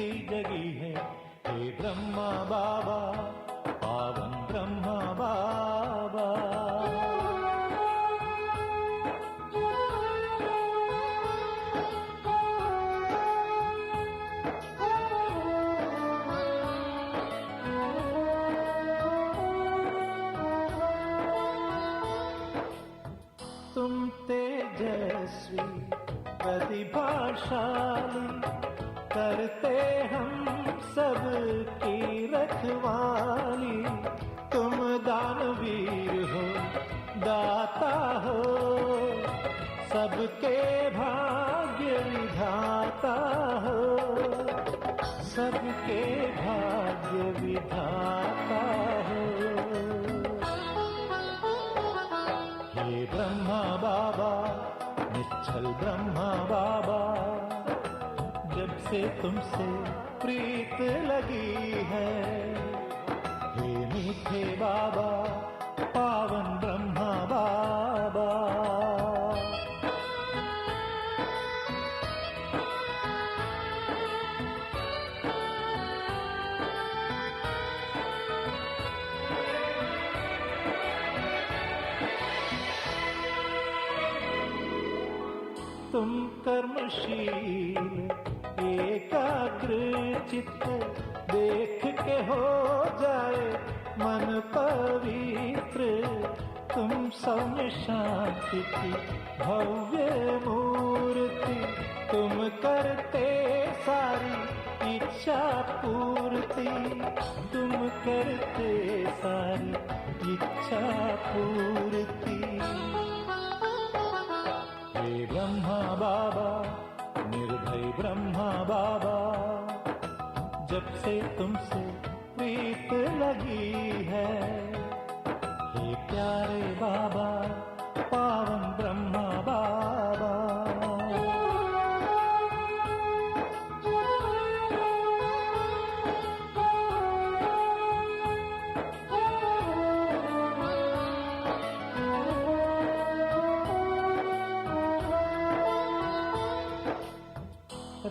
शक्ति जगी है। हे ब्रह्मा बाबा, पावन ब्रह्मा बाबा। तुम तेजस्वी प्रतिभाशाली, करते हम सब की रखवाली। तुम दानवीर हो, दाता हो, सबके भाग्य विधाता हो, सबके भाग्य विधाता हो। हे ब्रह्मा बाबा, निश्चल ब्रह्मा बाबा, जब से तुमसे प्रीत लगी है। हे मीठे बाबा, पावन ब्रह्मा बाबा। तुम कर्मशील एकाग्र चित्त, देख के हो जाए मन पवित्र। तुम सौम्य शांति की भव्य मूर्ति, तुम करते सारी इच्छा पूर्ति, तुम करते सारी इच्छा पूर्ति। हे ब्रह्मा बाबा, निर्भय ब्रह्मा बाबा, जब से तुमसे प्रीत लगी है। हे प्यारे बाबा, पावन ब्रह्मा बाबा।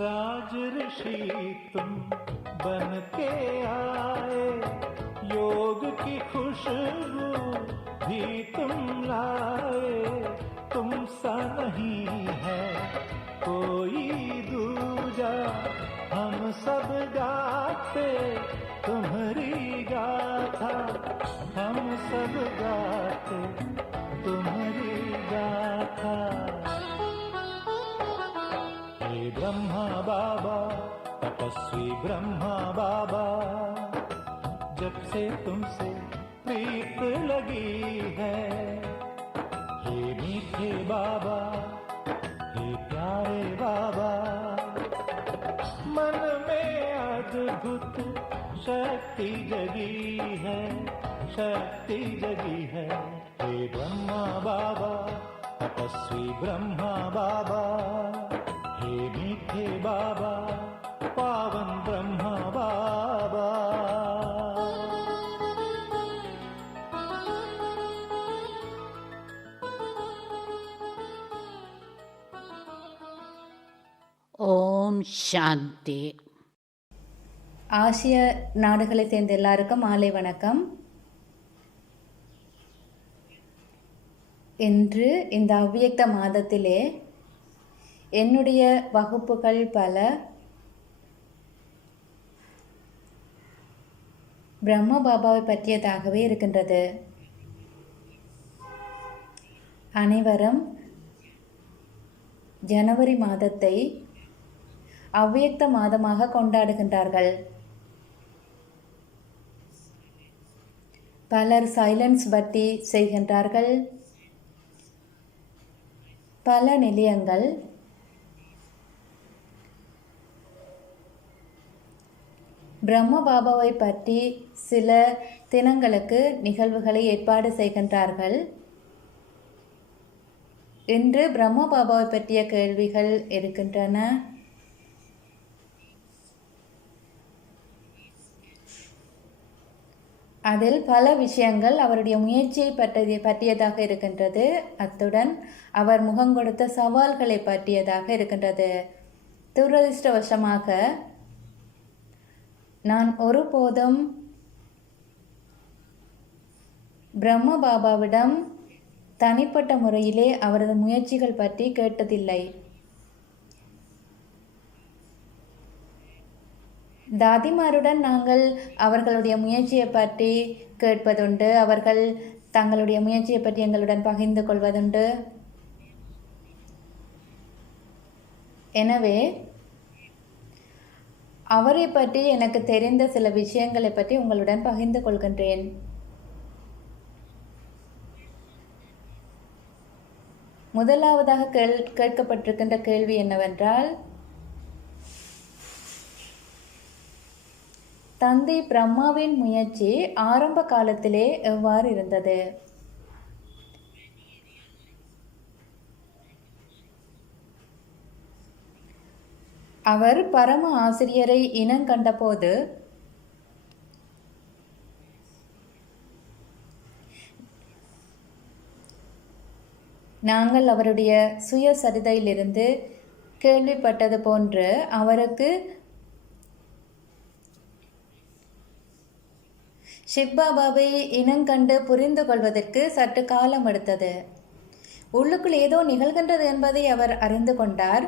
राज ऋषि तुम बन के आए, योग की खुशबू भी तुम लाए। तुम सा नहीं है कोई दूजा, हम सब गाते तुम्हारी गाथा, हम सब गाते तुम्हारी गाथा। हे ब्रह्मा बाबा, तपस्वी ब्रह्मा बाबा, जब से तुमसे प्रीत लगी है। हे मीठे बाबा, हे प्यारे बाबा, मन में अद्भुत शक्ति जगी है, शक्ति जगी है। हे ब्रह्मा बाबा, तपस्वी ब्रह्मा बाबा, हे मीठे बाबा, पावन ब्रह्मा बाबा। ஓம் சாந்தி. ஆசிய நாடுகளை சேர்ந்த எல்லாருக்கும் மாலை வணக்கம். இன்று இந்த அவ்வியக்த மாதத்திலே என்னுடைய வகுப்புகள் பல பிரம்ம பாபாவை பற்றியதாகவே இருக்கின்றது. அனைவரும் ஜனவரி மாதத்தை அவ்வியக்த மாதமாக கொண்டாடுகின்றார்கள். பலர் சைலன்ஸ் பற்றி செய்கின்றார்கள். பல நிலையங்கள் பிரம்ம பாபாவை பற்றி சில தினங்களுக்கு நிகழ்வுகளை ஏற்பாடு செய்கின்றார்கள். இன்று பிரம்ம பாபாவை பற்றிய கேள்விகள் இருக்கின்றன. அதில் பல விஷயங்கள் அவருடைய முயற்சியை பற்றியதாக இருக்கின்றது. அத்துடன் அவர் முகம் கொடுத்த சவால்களை பற்றியதாக இருக்கின்றது. துரதிர்ஷ்டவசமாக நான் ஒருபோதும் பிரம்ம பாபாவிடம் தனிப்பட்ட முறையிலே அவரது முயற்சிகள் பற்றி கேட்டதில்லை. தாதிமாருடன் நாங்கள் அவர்களுடைய முயற்சியை பற்றி கேட்பதுண்டு. அவர்கள் தங்களுடைய முயற்சியை பற்றி எங்களுடன் பகிர்ந்து கொள்வதுண்டு. எனவே அவரை பற்றி எனக்கு தெரிந்த சில விஷயங்களை பற்றி உங்களுடன் பகிர்ந்து கொள்கின்றேன். முதலாவதாக கேட்கப்பட்டிருக்கின்ற கேள்வி என்னவென்றால், தந்தை பிரம்மாவின் முயற்சி ஆரம்ப காலத்திலே எவ்வாறு இருந்தது? அவர் பரம ஆசிரியரை இனங்கண்டபோது நாங்கள் அவருடைய சுயசரிதையிலிருந்து கேள்விப்பட்டது போன்று அவருக்கு சிவ்பாபாவை இனங்கண்டு புரிந்து கொள்வதற்கு சற்று காலம் எடுத்தது. உள்ளுக்குள் ஏதோ நிகழ்கின்றது என்பதை அவர் அறிந்து கொண்டார்.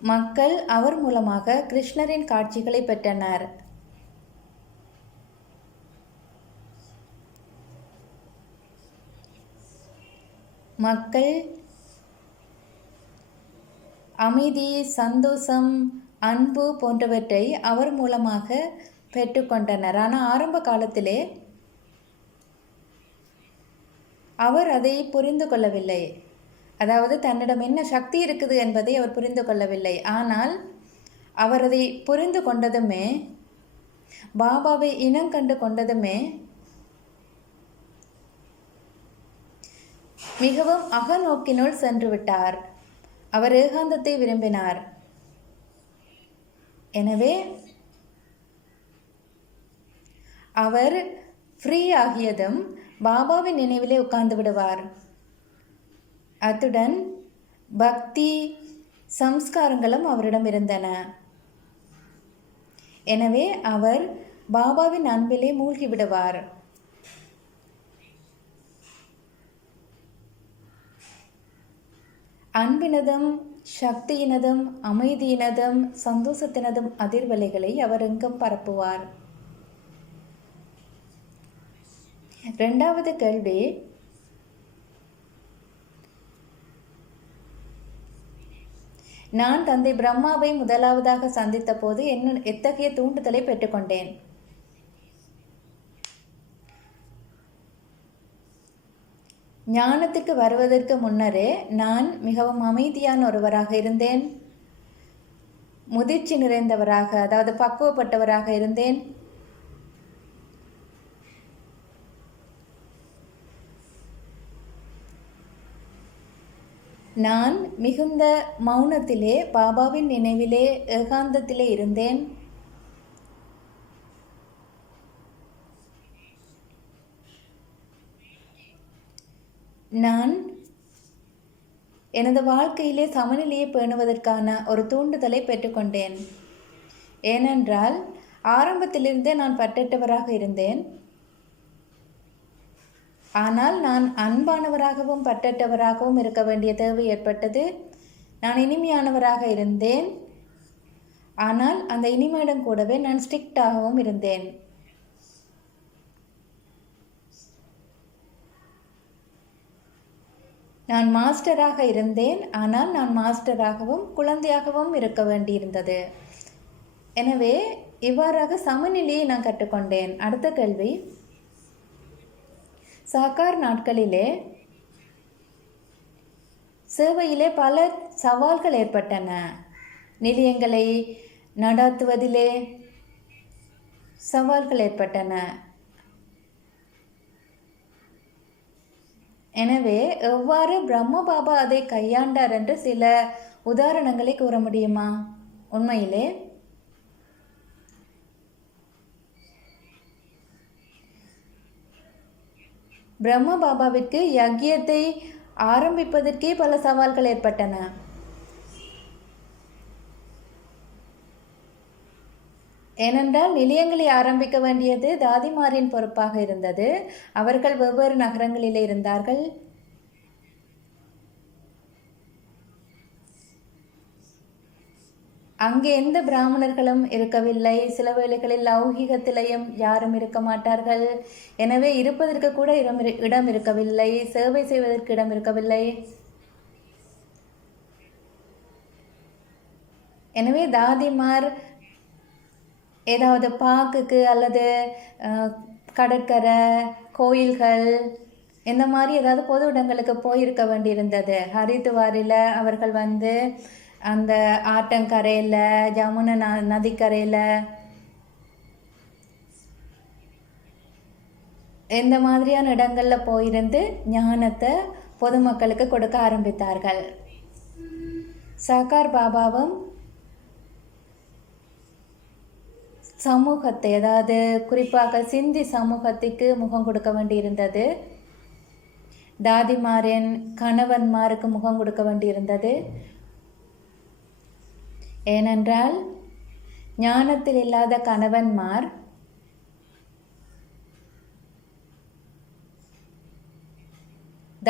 மக்கள் அவர் மூலமாக கிருஷ்ணரின் காட்சிகளை பெற்றனர். மக்கள் அமைதி, சந்தோஷம், அன்பு போன்றவற்றை அவர் மூலமாக பெற்றுக்கொண்டனர். ஆனால் ஆரம்ப காலத்திலே அவர் அதை புரிந்து கொள்ளவில்லை. அதாவது தன்னிடம் என்ன சக்தி இருக்குது என்பதை அவர் புரிந்து கொள்ளவில்லை. ஆனால் அவர் அதை புரிந்து கொண்டதுமே, பாபாவை இனங்கண்டு கொண்டதுமே மிகவும் அகநோக்கினுள் சென்று விட்டார். அவர் ஏகாந்தத்தை விரும்பினார். எனவே அவர் ஃப்ரீ ஆகியதும் பாபாவின் நினைவிலே உட்கார்ந்து விடுவார். அத்துடன் பக்தி சம்ஸ்காரங்களும் அவரிடம் இருந்தன. எனவே அவர் பாபாவின் அன்பிலே மூழ்கி விடுவார். அன்பினதும் சக்தியினதும் அமைதியினதும் சந்தோஷத்தினதும் அதிர்வலைகளை அவர் எங்கும் பரப்புவார். இரண்டாவது கேள்வி, நான் தந்தை பிரம்மாவை முதலாவதாக சந்தித்த போது எத்தகைய தூண்டுதலை பெற்றுக்கொண்டேன்? ஞானத்துக்கு வருவதற்கு முன்னரே நான் மிகவும் அமைதியான ஒருவராக இருந்தேன். முதிர்ச்சி நிறைந்தவராக, அதாவது பக்குவப்பட்டவராக இருந்தேன். நான் மிகுந்த மௌனத்திலே, பாபாவின் நினைவிலே, ஏகாந்தத்திலே இருந்தேன். நான் எனது வாழ்க்கையிலே சமநிலையை பேணுவதற்கான ஒரு தூண்டுதலை பெற்றுக்கொண்டேன். ஏனென்றால் ஆரம்பத்திலிருந்தே நான் பற்றற்றவராக இருந்தேன். ஆனால் நான் அன்பானவராகவும் பற்றற்றவராகவும் இருக்க வேண்டிய தேவை ஏற்பட்டது. நான் இனிமையானவராக இருந்தேன். ஆனால் அந்த இனிமையுடன் கூடவே நான் ஸ்ட்ரிக்டாகவும் இருந்தேன். நான் மாஸ்டராக இருந்தேன். ஆனால் நான் மாஸ்டராகவும் குழந்தையாகவும் இருக்க வேண்டியிருந்தது. எனவே இவ்வாறாக சமநிலையை நான் கற்றுக்கொண்டேன். அடுத்த கேள்வி, சாக்கார் நாட்களிலே சேவையிலே பல சவால்கள் ஏற்பட்டன. நிலையங்களை நடாத்துவதிலே சவால்கள் ஏற்பட்டன. எனவே எவ்வாறு பிரம்ம பாபா அதை கையாண்டார் என்று சில உதாரணங்களை கூற முடியுமா? உண்மையிலே பிரம்ம பாபாவிற்கு யக்ஞத்தை ஆரம்பிப்பதற்கே பல சவால்கள் ஏற்பட்டன. ஏனென்றால் நிலையங்களை ஆரம்பிக்க வேண்டியது தாதிமாரின் பொறுப்பாக இருந்தது. அவர்கள் வெவ்வேறு நகரங்களிலே இருந்தார்கள். அங்கே எந்த பிராமணர்களும் இருக்கவில்லை. சில வேளைகளில் லௌகிகத்திலையும் யாரும் இருக்க மாட்டார்கள். எனவே இருப்பதற்கு கூட இடம் இருக்கவில்லை. சேவை செய்வதற்கு இடம் இருக்கவில்லை. எனவே தாதிமார் ஏதாவது பார்க்குக்கு அல்லது கடற்கரை, கோயில்கள் இந்த மாதிரி ஏதாவது பொது இடங்களுக்கு போயிருக்க வேண்டியிருந்தது. ஹரித்துவாரில் அவர்கள் அந்த ஆற்றங்கரையில், ஜமுனை நதிக்கரையில் இந்த மாதிரியான இடங்களில் போயிருந்து ஞானத்தை பொதுமக்களுக்கு கொடுக்க ஆரம்பித்தார்கள். சர்க்கார் பாபாவும் சமூகத்தை, அதாவது குறிப்பாக சிந்தி சமூகத்துக்கு முகம் கொடுக்க வேண்டியிருந்தது. தாதிமாரின் கணவன்மாருக்கு முகம் கொடுக்க வேண்டியிருந்தது. ஏனென்றால் ஞானத்தில் இல்லாத கணவன்மார்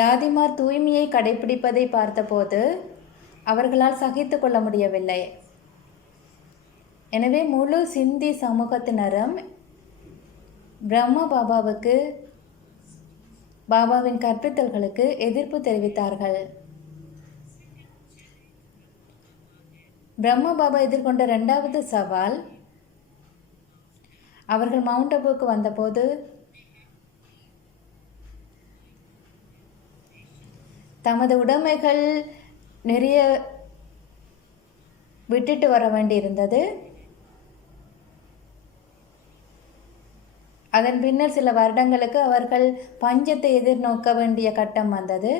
தாதிமார் தூய்மையை கடைபிடிப்பதை பார்த்தபோது அவர்களால் சகித்து கொள்ள முடியவில்லை. எனவே முழு சிந்தி சமூகத்தினரும் பிரம்மா பாபாவின் கற்பித்தல்களுக்கு எதிர்ப்பு தெரிவித்தார்கள். பிரம்மா பாபா எதிர்கொண்ட 2வது சவால், அவர்கள் மவுண்ட் அபுக்கு வந்தபோது தமது உடைமைகள் நிறைய விட்டுட்டு வர வேண்டியிருந்தது. அதன் பின்னர் சில வருடங்களுக்கு அவர்கள் பஞ்சத்தை எதிர்நோக்க வேண்டிய கட்டம் வந்தது.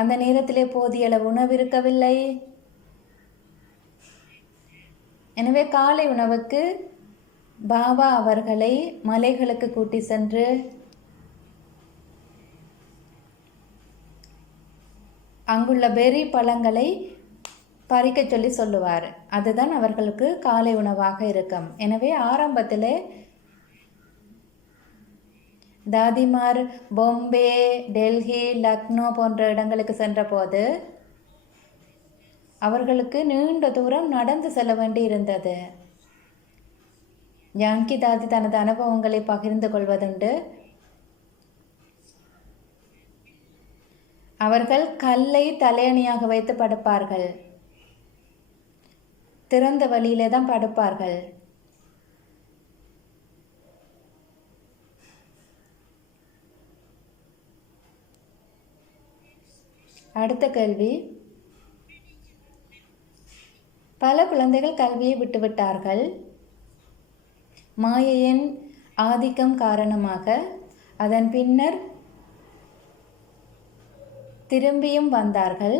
அந்த நேரத்திலே போதிய அளவு உணவு இருக்கவில்லை. எனவே காலை உணவுக்கு பாபா அவர்களை மலைகளுக்கு கூட்டி சென்று அங்குள்ள பெரி பழங்களை பறிக்க சொல்லுவார். அதுதான் அவர்களுக்கு காலை உணவாக இருக்கும். எனவே ஆரம்பத்தில் தாதிமார் பொம்பே, டெல்லி, லக்னோ போன்ற இடங்களுக்கு சென்றபோது அவர்களுக்கு நீண்ட தூரம் நடந்து செல்ல வேண்டி இருந்தது. ஜான்கி தாதி தனது அனுபவங்களை பகிர்ந்து கொள்வதுண்டு. அவர்கள் கல்லை தலையணியாக வைத்து படுப்பார்கள். திறந்த வழியிலே தான் படுப்பார்கள். அடுத்த கேள்வி, பல குழந்தைகள் கல்வியை விட்டுவிட்டார்கள். மாயையின் ஆதிக்கம் காரணமாக. அதன் பின்னர் திரும்பியும் வந்தார்கள்.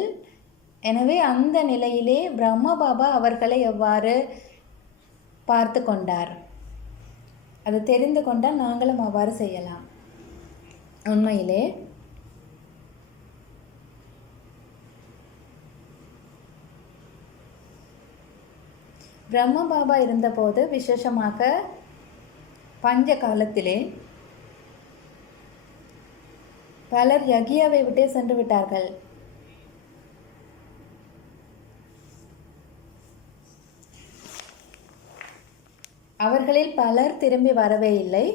எனவே அந்த நிலையிலே பிரம்மா பாபா அவர்களை எவ்வாறு பார்த்து கொண்டார், அது தெரிந்து கொண்டால் நாங்களும் அவ்வாறு செய்யலாம். உண்மையிலே பிரம்ம பாபா இருந்தபோது, விசேஷமாக பஞ்ச காலத்திலே பலர் யகியாவை விட்டே சென்று விட்டார்கள். அவர்களில் பலர் திரும்பி வரவே இல்லை.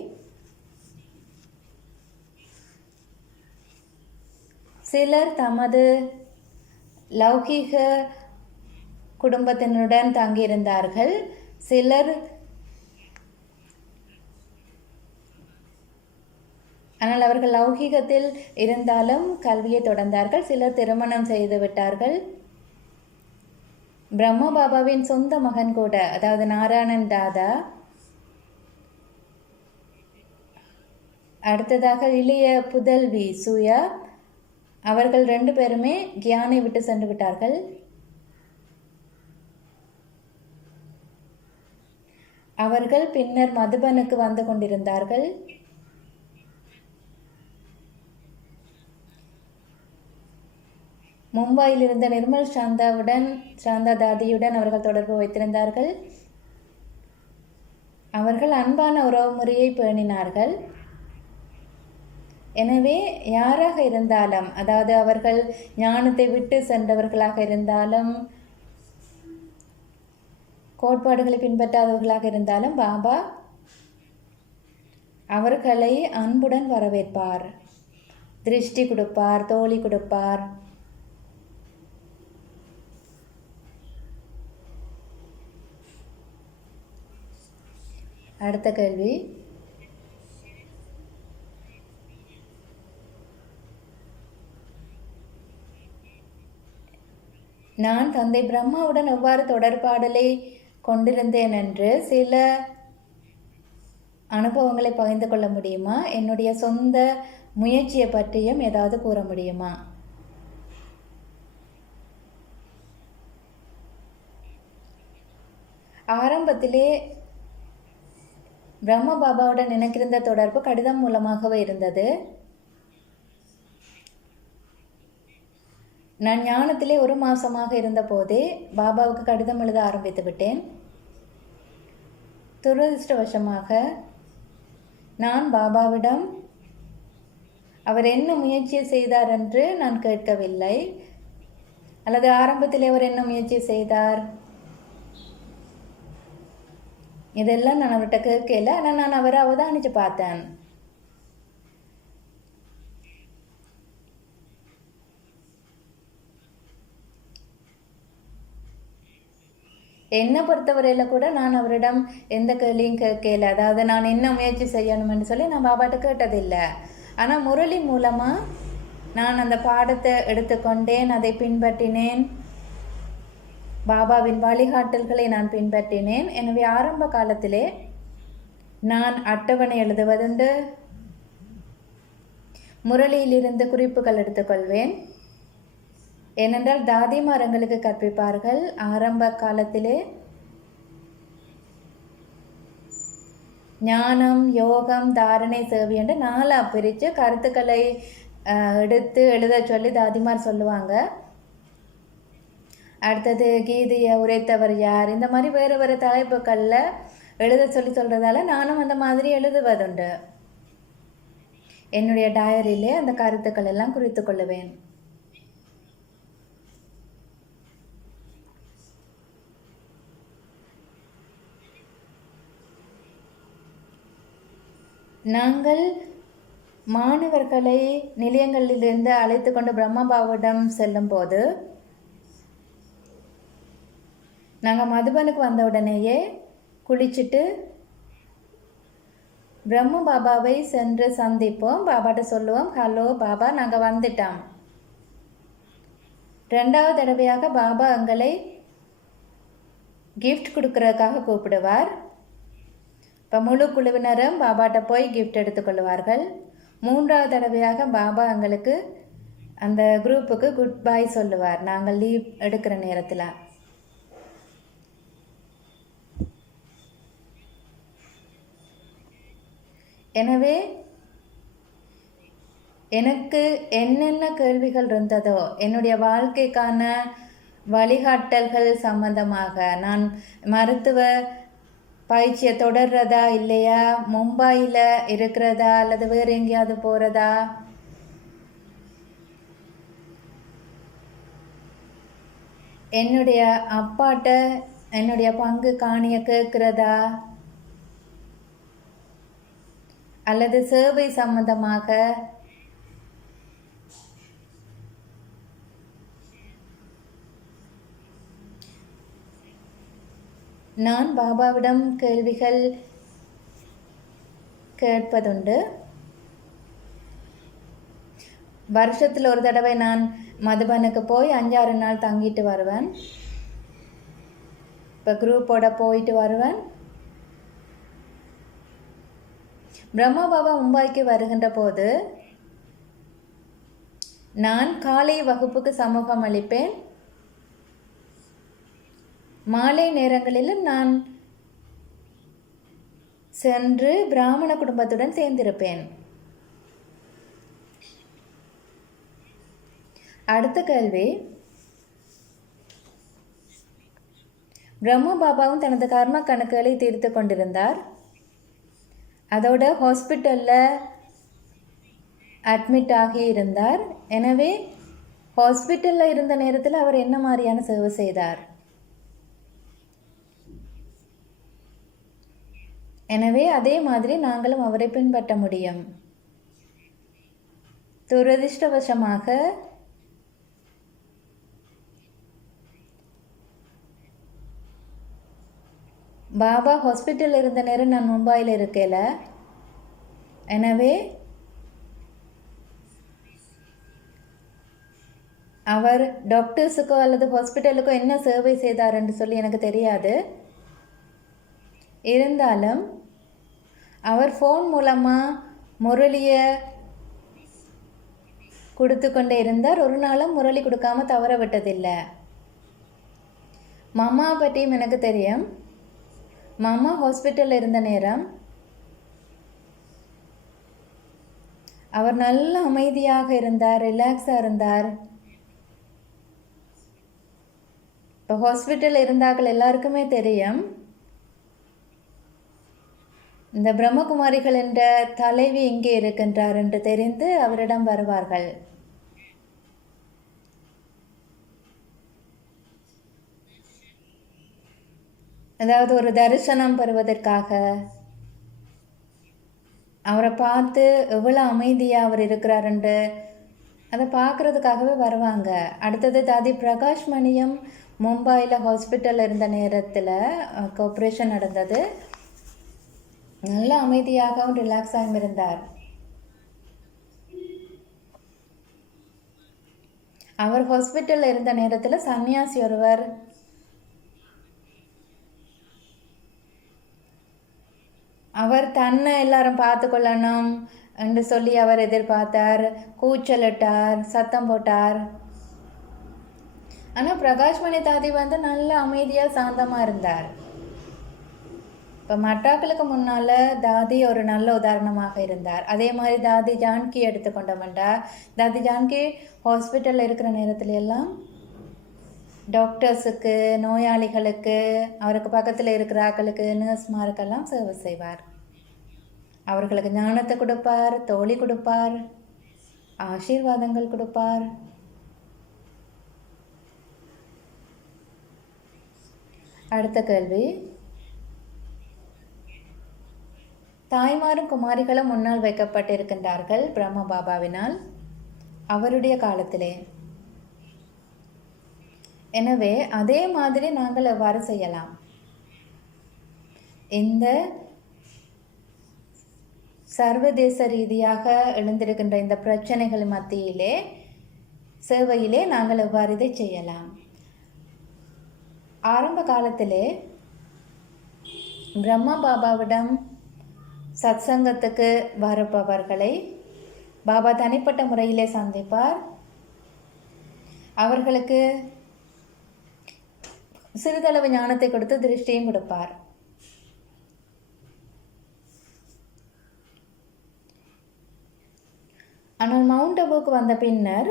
சிலர் தமது லௌகீக குடும்பத்தினருடன் தங்கியிருந்தார்கள். சிலர் ஆனால் அவர்கள் லௌகீகத்தில் இருந்தாலும் கல்வியை தொடர்ந்தார்கள். சிலர் திருமணம் செய்து விட்டார்கள். பிரம்ம பாபாவின் சொந்த மகன் கூட, அதாவது நாராயணன் தாதா, அடுத்ததாக இளைய புதல்வி சூயா, அவர்கள் 2 பேருமே கியானை விட்டு சென்று விட்டார்கள். அவர்கள் பின்னர் மதுபனுக்கு வந்து கொண்டிருந்தார்கள். மும்பையில் இருந்த நிர்மல் சாந்தா தாதியுடன் அவர்கள் தொடர்பு வைத்திருந்தார்கள். அவர்கள் அன்பான உறவு முறையை பேணினார்கள். எனவே யாராக இருந்தாலும், அதாவது அவர்கள் ஞானத்தை விட்டு சென்றவர்களாக இருந்தாலும், கோட்பாடுகளை பின்பற்றாதவர்களாக இருந்தாலும், பாபா அவர்களை அன்புடன் வரவேற்பார், திருஷ்டி கொடுப்பார், தோழி கொடுப்பார். அடுத்த கேள்வி, நான் தந்தை பிரம்மாவுடன் எவ்வாறு தொடர்பாடலை கொண்டிருந்தேன் என்று சில அனுபவங்களை பகிர்ந்து கொள்ள முடியுமா? என்னுடைய சொந்த முயற்சியை பற்றியும் ஏதாவது கூற முடியுமா? ஆரம்பத்திலே பிரம்ம பாபாவுடன் எனக்கிருந்த தொடர்பு கடிதம் மூலமாகவே இருந்தது. நான் ஞானத்திலே 1 மாதமாக இருந்த போதே பாபாவுக்கு கடிதம் எழுத ஆரம்பித்து விட்டேன். துரதிருஷ்டவசமாக நான் பாபாவிடம் அவர் என்ன முயற்சி செய்தார் என்று நான் கேட்கவில்லை. அல்லது ஆரம்பத்தில் அவர் என்ன முயற்சி செய்தார் இதெல்லாம் நான் அவர்கிட்ட கேட்கல. ஆனால் நான் அவரை அவதானித்து பார்த்தேன். என்னை பொறுத்தவரையில் கூட நான் அவரிடம் எந்த கேள்வியும் கேட்கல. அதாவது நான் என்ன முயற்சி செய்யணும்னு சொல்லி நான் பாபாட்ட கேட்டதில்லை. ஆனால் முரளி மூலமாக நான் அந்த பாடத்தை எடுத்துக்கொண்டேன், அதை பின்பற்றினேன், பாபாவின் வழிகாட்டல்களை நான் பின்பற்றினேன். எனவே ஆரம்ப காலத்திலே நான் அட்டவணை எழுதுவதுண்டு, முரளியிலிருந்து குறிப்புகள் எடுத்துக்கொள்வேன். ஏனென்றால் தாதிமாரங்களுக்கு கற்பிப்பார்கள் ஆரம்ப காலத்திலே ஞானம், யோகம், தாரணை, சேவை என்று 4 பிரித்து கருத்துக்களை எடுத்து எழுத சொல்லி தாதிமார் சொல்லுவாங்க. அடுத்தது கீதையை உரைத்தவர் யார், இந்த மாதிரி வேறு வேறு தலைப்புகளில் எழுத சொல்லி சொல்கிறதால நானும் அந்த மாதிரி எழுதுவதுண்டு. என்னுடைய டயரியிலே அந்த கருத்துக்கள் எல்லாம் குறித்து கொள்ளுவேன். நாங்கள் மாணவர்களை நிலையங்களிலிருந்து அழைத்து கொண்டு பிரம்மபாவிடம் செல்லும் போது நாங்கள் மதுபனுக்கு வந்த உடனேயே குளிச்சுட்டு பிரம்ம பாபாவை சென்று சந்திப்போம். பாபாட்ட சொல்லுவோம், ஹலோ பாபா, நாங்கள் வந்துட்டோம். 2வது தடவையாக பாபா எங்களை கிஃப்ட் கொடுக்கறதுக்காக கூப்பிடுவார். இப்போ முழு குழுவினரும் பாபாட்ட போய் கிஃப்ட் எடுத்துக்கொள்வார்கள். 3வது தடவையாக பாபா எங்களுக்கு அந்த குரூப்புக்கு குட் பை சொல்லுவார் நாங்கள் லீவ் எடுக்கிற நேரத்தில். எனவே எனக்கு என்னென்ன கேள்விகள் இருந்ததோ, என்னுடைய வாழ்க்கைக்கான வழிகாட்டல்கள் சம்பந்தமாக, நான் மருத்துவ பயிற்சியை தொடர்றதா இல்லையா, மும்பையில் இருக்கிறதா அல்லது வேறு எங்கேயாவது போகிறதா, என்னுடைய அப்பாட்ட என்னுடைய பங்கு காணியை கேட்கிறதா, அல்லது சேவை சம்பந்தமாக நான் பாபாவிடம் கேள்விகள் கேட்பதுண்டு. வருஷத்தில் ஒரு தடவை நான் மதுபனுக்கு போய் 5-6 நாள் தங்கிட்டு வருவேன். இப்போ குரூப்போட போயிட்டு வருவேன். பிரம்மா பாபா மும்பைக்கு வருகின்ற போது நான் காலை வகுப்புக்கு சமூகம் அளிப்பேன். மாலை நேரங்களிலும் நான் சென்று பிராமண குடும்பத்துடன் சேர்ந்திருப்பேன். அடுத்த கேள்வி, பிரம்ம பாபாவும் தனது கர்ம கணக்குகளை தீர்த்து கொண்டிருந்தார். அதோட ஹாஸ்பிட்டலில் அட்மிட் ஆகி இருந்தார். எனவே ஹாஸ்பிட்டலில் இருந்த நேரத்தில் அவர் என்ன மாதிரியான சேவை செய்தார்? எனவே அதே மாதிரி நாங்களும் அவரை பின்பற்ற முடியும். துரதிர்ஷ்டவசமாக பாபா ஹாஸ்பிட்டலில் இருந்த நேரம் நான் மும்பையில் இருக்கல. எனவே அவர் டாக்டர்ஸுக்கோ அல்லது ஹாஸ்பிட்டலுக்கோ என்ன சேவை செய்தார் என்று சொல்லி எனக்கு தெரியாது. இருந்தாலும் அவர் ஃபோன் மூலமாக முரளியை கொடுத்து கொண்டே இருந்தார். ஒரு நாளும் முரளி கொடுக்காம தவற விட்டதில்லை. மாமா பற்றியும் எனக்கு தெரியும். மாமா ஹாஸ்பிட்டலில் இருந்த நேரம் அவர் நல்ல அமைதியாக இருந்தார், ரிலாக்ஸாக இருந்தார். இப்போ ஹாஸ்பிட்டலில் இருந்தார்கள் எல்லாருக்குமே தெரியும். இந்த பிரம்மகுமாரிகள் என்ற தலைவி எங்கே இருக்கின்றார் என்று தெரிந்து அவரிடம் வருவார்கள். அதாவது ஒரு தரிசனம் பெறுவதற்காக, அவரை பார்த்து எவ்வளோ அமைதியாக அவர் இருக்கிறாருண்டு அதை பார்க்குறதுக்காகவே வருவாங்க. அடுத்தது தாதி பிரகாஷ் மணியம் மும்பையில் ஹாஸ்பிட்டலில் இருந்த நேரத்தில் ஆப்ரேஷன் நடந்தது. நல்ல அமைதியாகவும் ரிலாக்ஸாகவும் இருந்தார். அவர் ஹாஸ்பிட்டலில் இருந்த நேரத்தில் சன்னியாசி ஒருவர் அவர் தன்னை எல்லாரும் பார்த்து கொள்ளணும் என்று சொல்லி அவர் எதிர்பார்த்தார். கூச்சலிட்டார், சத்தம் போட்டார். ஆனால் பிரகாஷ்மணி தாதி வந்து நல்ல அமைதியாக சாந்தமாக இருந்தார். இப்போ மட்டாக்களுக்கு முன்னால் தாதி ஒரு நல்ல உதாரணமாக இருந்தார். அதே மாதிரி தாதி ஜான்கி எடுத்துக்கொண்டோம்டா, தாதி ஜான்கி ஹாஸ்பிட்டலில் இருக்கிற நேரத்துல எல்லாம் டாக்டர்ஸுக்கு, நோயாளிகளுக்கு, அவருக்கு பக்கத்தில் இருக்கிற ஆக்களுக்கு, நர்ஸ்மாருக்கெல்லாம் சேவை செய்வார். அவர்களுக்கு ஞானத்தை கொடுப்பார், தோழி கொடுப்பார், ஆசீர்வாதங்கள் கொடுப்பார். அடுத்த கேள்வி, தாய்மாரும் குமாரிகளும் முன்னால் வைக்கப்பட்டிருக்கின்றார்கள் பிரம்ம பாபாவினால் அவருடைய காலத்திலே. எனவே அதே மாதிரி நாங்கள் எவ்வாறு செய்யலாம்? இந்த சர்வதேச ரீதியாக எழுந்திருக்கின்ற இந்த பிரச்சனைகள் மத்தியிலே சேவையிலே நாங்கள் எவ்வாறு இதை செய்யலாம்? ஆரம்ப காலத்திலே பிரம்மா பாபாவிடம் சத்சங்கத்துக்கு வரப்பவர்களை பாபா தனிப்பட்ட முறையிலே சந்திப்பார். அவர்களுக்கு சிறிதளவு ஞானத்தை கொடுத்து திருஷ்டியும் கொடுப்பார். ஆனால் மவுண்ட் அபுக்கு வந்த பின்னர்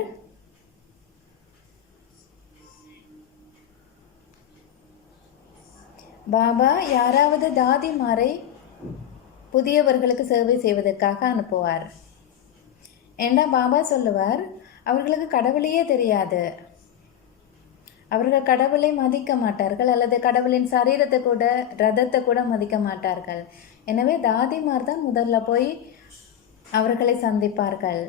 பாபா யாராவது தாதிமாரை புதியவர்களுக்கு சேவை செய்வதற்காக அனுப்புவார். ஏன்னா பாபா சொல்லுவார், அவர்களுக்கு கடவுளையே தெரியாது, அவர்கள் கடவுளை மதிக்க மாட்டார்கள், அல்லது கடவுளின் சரீரத்தை கூட, ரதத்தை கூட மதிக்க மாட்டார்கள். எனவே தாதிமார் தான் முதல்ல போய் அவர்களை சந்திப்பார்கள்.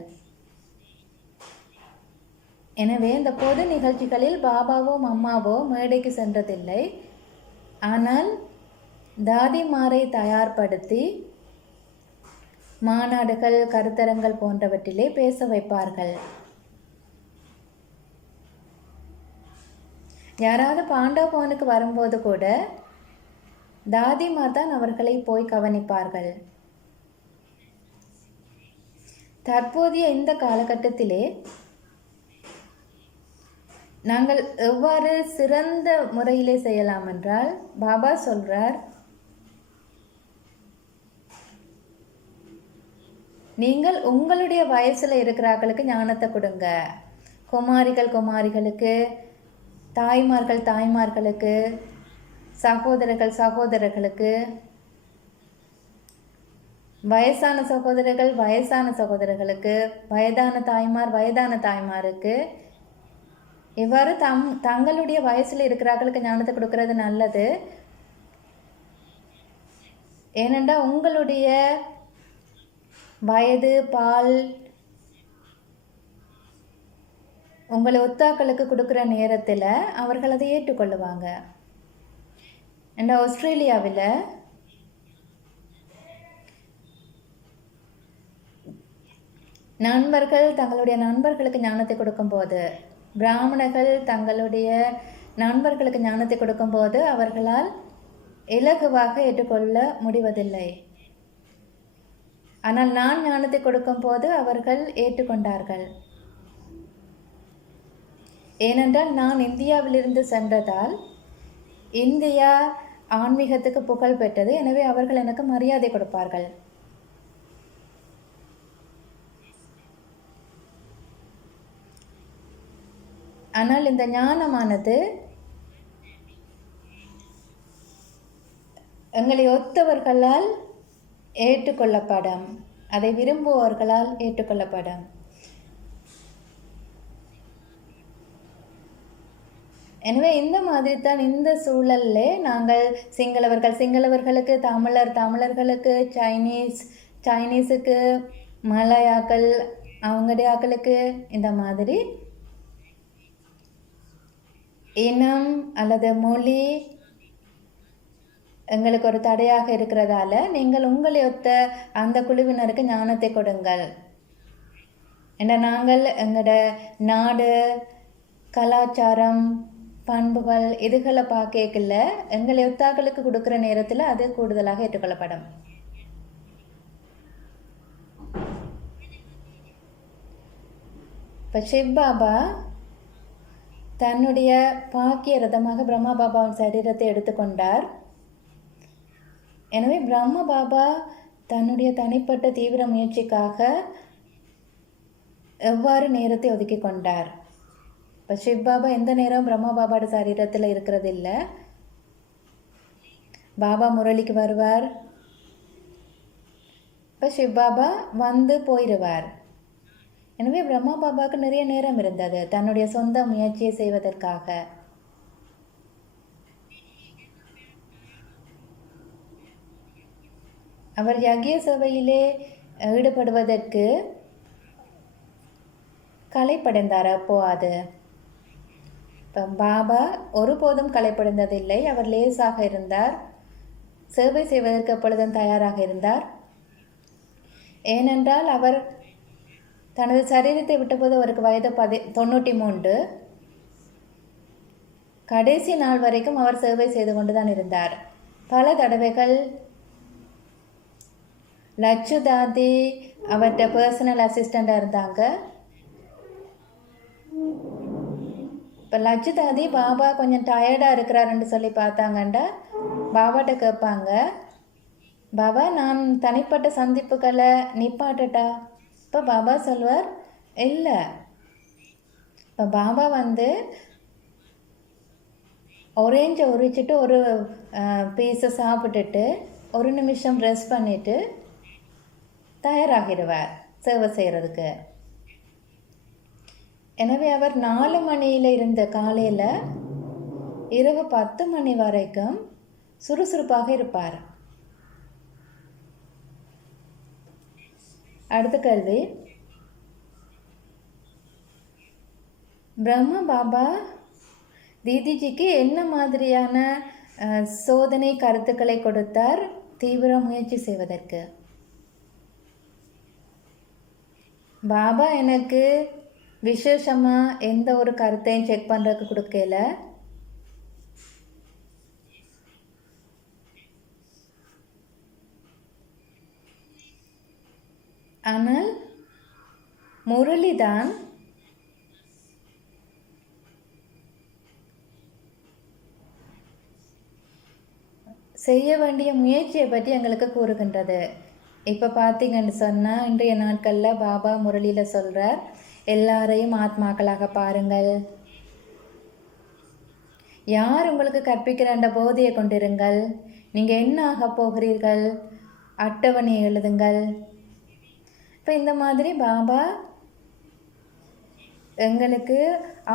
எனவே இந்த பொது நிகழ்ச்சிகளில் பாபாவோ அம்மாவோ மேடைக்கு சென்றதில்லை. ஆனால் தாதிமாரை தயார்படுத்தி மாநாடுகள், கருத்தரங்கள் போன்றவற்றிலே பேச வைப்பார்கள். யாராவது பாண்டவனுக்கு வரும்போது கூட தாதிமார் தான் அவர்களை போய் கவனிப்பார்கள். தற்போதைய இந்த காலகட்டத்திலே நாங்கள் எவ்வாறு சிறந்த முறையிலே செய்யலாம் என்றால், பாபா சொல்றார், நீங்கள் உங்களுடைய வயசில் இருக்கிறார்களுக்கு ஞானத்தை கொடுங்க. குமாரிகளுக்கு, தாய்மார்களுக்கு, சகோதரர்களுக்கு வயசான சகோதரர்கள் வயசான சகோதரர்களுக்கு, வயதான தாய்மாருக்கு இவ்வாறு தங்களுடைய வயசில் இருக்கிறார்களுக்கு ஞானத்தை கொடுக்கறது நல்லது. ஏனென்றால் உங்களுடைய வயது பால் உங்களை ஒத்தாக்களுக்கு கொடுக்குற நேரத்தில் அவர்கள் அதை ஏற்றுக்கொள்ளுவாங்க. ஏன்னா ஆஸ்திரேலியாவில் நண்பர்கள் தங்களுடைய நண்பர்களுக்கு ஞானத்தை கொடுக்கும்போது, பிராமணர்கள் தங்களுடைய நண்பர்களுக்கு ஞானத்தை கொடுக்கும்போது அவர்களால் இலகுவாக ஏற்றுக்கொள்ள முடிவதில்லை. ஆனால் நான் ஞானத்தை கொடுக்கும்போது அவர்கள் ஏற்றுக்கொண்டார்கள். ஏனென்றால் நான் இந்தியாவிலிருந்து சென்றதால் இந்தியா ஆன்மீகத்துக்கு புகழ் பெற்றது. எனவே அவர்கள் எனக்கு மரியாதை கொடுப்பார்கள். ஆனால் இந்த ஞானமானது எங்களை ஒத்தவர்களால் ஏற்றுக்கொள்ளப்படும், அதை விரும்புபவர்களால் ஏற்றுக்கொள்ளப்படும். எனவே இந்த மாதிரி தான் இந்த சூழலில் நாங்கள் சிங்களவர்களுக்கு தமிழர்களுக்கு சைனீஸுக்கு மலையாக்கள் அவங்களுடைய ஆக்களுக்கு இந்த மாதிரி இனம் அல்லது மொழி எங்களுக்கு ஒரு தடையாக இருக்கிறதால நீங்கள் உங்களை ஒத்த அந்த குழுவினருக்கு ஞானத்தை கொடுங்கள். ஏன்னா நாங்கள் எங்களோட நாடு கலாச்சாரம் பண்புகள் இதுகளை பார்க்கல எங்களை ஒத்தாக்களுக்கு கொடுக்குற நேரத்தில் அது கூடுதலாக ஏற்றுக்கொள்ளப்படும். இப்போ சிவபாபா தன்னுடைய பாக்கிய ரதமாக பிரம்மா பாபாவின் சரீரத்தை எடுத்துக்கொண்டார். எனவே பிரம்ம பாபா தன்னுடைய தனிப்பட்ட தீவிர முயற்சிக்காக எவ்வாறு நேரத்தை ஒதுக்கி கொண்டார்? இப்போ சிவபாபா எந்த நேரம் பிரம்மா பாபாவோட சரீரத்தில் இருக்கிறது இல்லை. பாபா முரளிக்கு வருவார். இப்போ சிவபாபா வந்து போயிடுவார். எனவே பிரம்மா பாபாவுக்கு நிறைய நேரம் இருந்தது தன்னுடைய சொந்த முயற்சியை செய்வதற்காக. அவர் யக்ஞ சபையிலே ஈடுபடுவதற்கு களைப்படைந்தார். அப்போ அது இப்போ பாபா ஒருபோதும் களைப்படைந்ததில்லை. அவர் லேசாக இருந்தார். சேவை செய்வதற்கு எப்பொழுதும் தயாராக இருந்தார். ஏனென்றால் அவர் தனது சரீரத்தை விட்டபோது அவருக்கு வயது 93. கடைசி நாள் வரைக்கும் அவர் சேவை செய்து கொண்டுதான் இருந்தார். பல தடவைகள் லட்சு தாதி அவர்கிட்ட பர்சனல் அசிஸ்டண்டாக இருந்தாங்க. இப்போ லட்சு தாதி பாபா கொஞ்சம் டயர்டாக இருக்கிறாருன்னு சொல்லி பார்த்தாங்கண்டா பாபாட்ட கேட்பாங்க, பாபா நான் தனிப்பட்ட சந்திப்புகளை நிப்பாட்டட்டா? இப்போ பாபா சொல்வார், இல்லை. இப்போ பாபா வந்து ஒரேஞ்சை உரிச்சிட்டு ஒரு பீஸை சாப்பிட்டுட்டு 1 நிமிஷம் ரெஸ்ட் பண்ணிவிட்டு தயாராகிடுவார் சேவை செய்கிறதுக்கு. எனவே அவர் 4 மணியில் இருந்த காலையில் இரவு 10 மணி வரைக்கும் சுறுசுறுப்பாக இருப்பார். அடுத்த கேள்வி, பிரம்ம பாபா தீதிஜிக்கு என்ன மாதிரியான சோதனை கருத்துக்களை கொடுத்தார் தீவிர முயற்சி செய்வதற்கு? பாபா எனக்கு விசேஷமாக எந்த ஒரு கருத்தையும் செக் பண்ணுறதுக்கு கொடுக்கல. ஆனால் முரளிதான் செய்ய வேண்டிய முயற்சியை பற்றி எங்களுக்கு கூறுகின்றது. இப்போ பார்த்தீங்கன்னு சொன்னால் இன்றைய நாட்களில் பாபா முரளியில் சொல்கிறார், எல்லாரையும் ஆத்மாக்களாக பாருங்கள், யார் உங்களுக்கு கற்பிக்கிற அந்த போதையை கொண்டிருங்கள், நீங்கள் என்ன ஆக போகிறீர்கள், அட்டவணை எழுதுங்கள். இப்போ இந்த மாதிரி பாபா எங்களுக்கு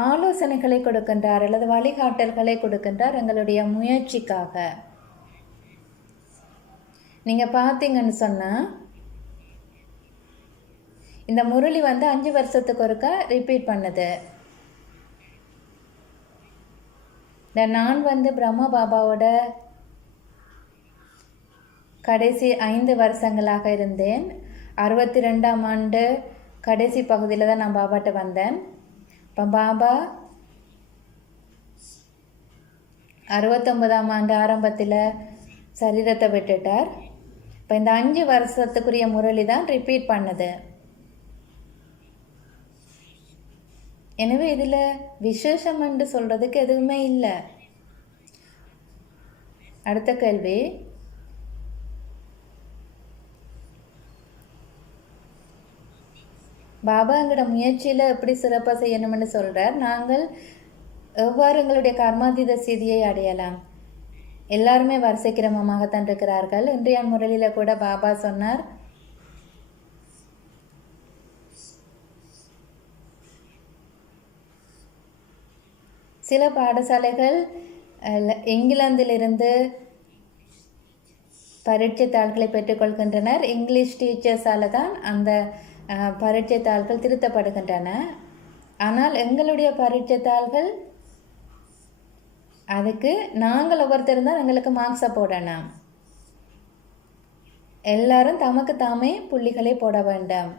ஆலோசனைகளை கொடுக்கின்றார் அல்லது வழிகாட்டல்களை கொடுக்கின்றார் எங்களுடைய முயற்சிக்காக. நீங்கள் பார்த்தீங்கன்னு சொன்னால் இந்த முரளி 5 வருஷத்துக்கு ஒருக்கா ரிப்பீட் பண்ணுது. நான் பிரம்மா பாபாவோட கடைசி 5 வருஷங்களாக இருந்தேன். 62ஆம் ஆண்டு கடைசி பகுதியில் தான் நான் பாபாட்ட வந்தேன். இப்போ பாபா 69ஆம் ஆண்டு ஆரம்பத்தில் சரீரத்தை விட்டுட்டார். இப்போ இந்த 5 வருஷத்துக்குரிய முரளி தான் ரிப்பீட் பண்ணுது. எனவே இதில் விசேஷம் என்று சொல்கிறதுக்கு எதுவுமே இல்லை. அடுத்த கேள்வி, பாபா எங்களோட முயற்சியில் எப்படி சிறப்பாக செய்யணும்னு சொல்கிறார். நாங்கள் எவ்வாறு எங்களுடைய கர்மாதீத ஸ்திதியை அடையலாம்? எல்லாருமே வரிசை கிரமமாகத்தான் இருக்கிறார்கள். இன்றைய முரளியில் கூட பாபா சொன்னார், சில பாடசாலைகள் இங்கிலாந்திலிருந்து பரீட்சை தாள்களை பெற்றுக்கொள்கின்றனர். இங்கிலீஷ் டீச்சர்ஸால் தான் அந்த பரீட்சை தாள்கள் திருத்தப்படுகின்றன. ஆனால் எங்களுடைய பரீட்சை தாள்கள் அதுக்கு நாங்கள் ஒவ்வொருத்தரும் தான் எங்களுக்கு மார்க்ஸை போடணும். எல்லாரும் தமக்கு தாமே புள்ளிகளை போட வேண்டாம்.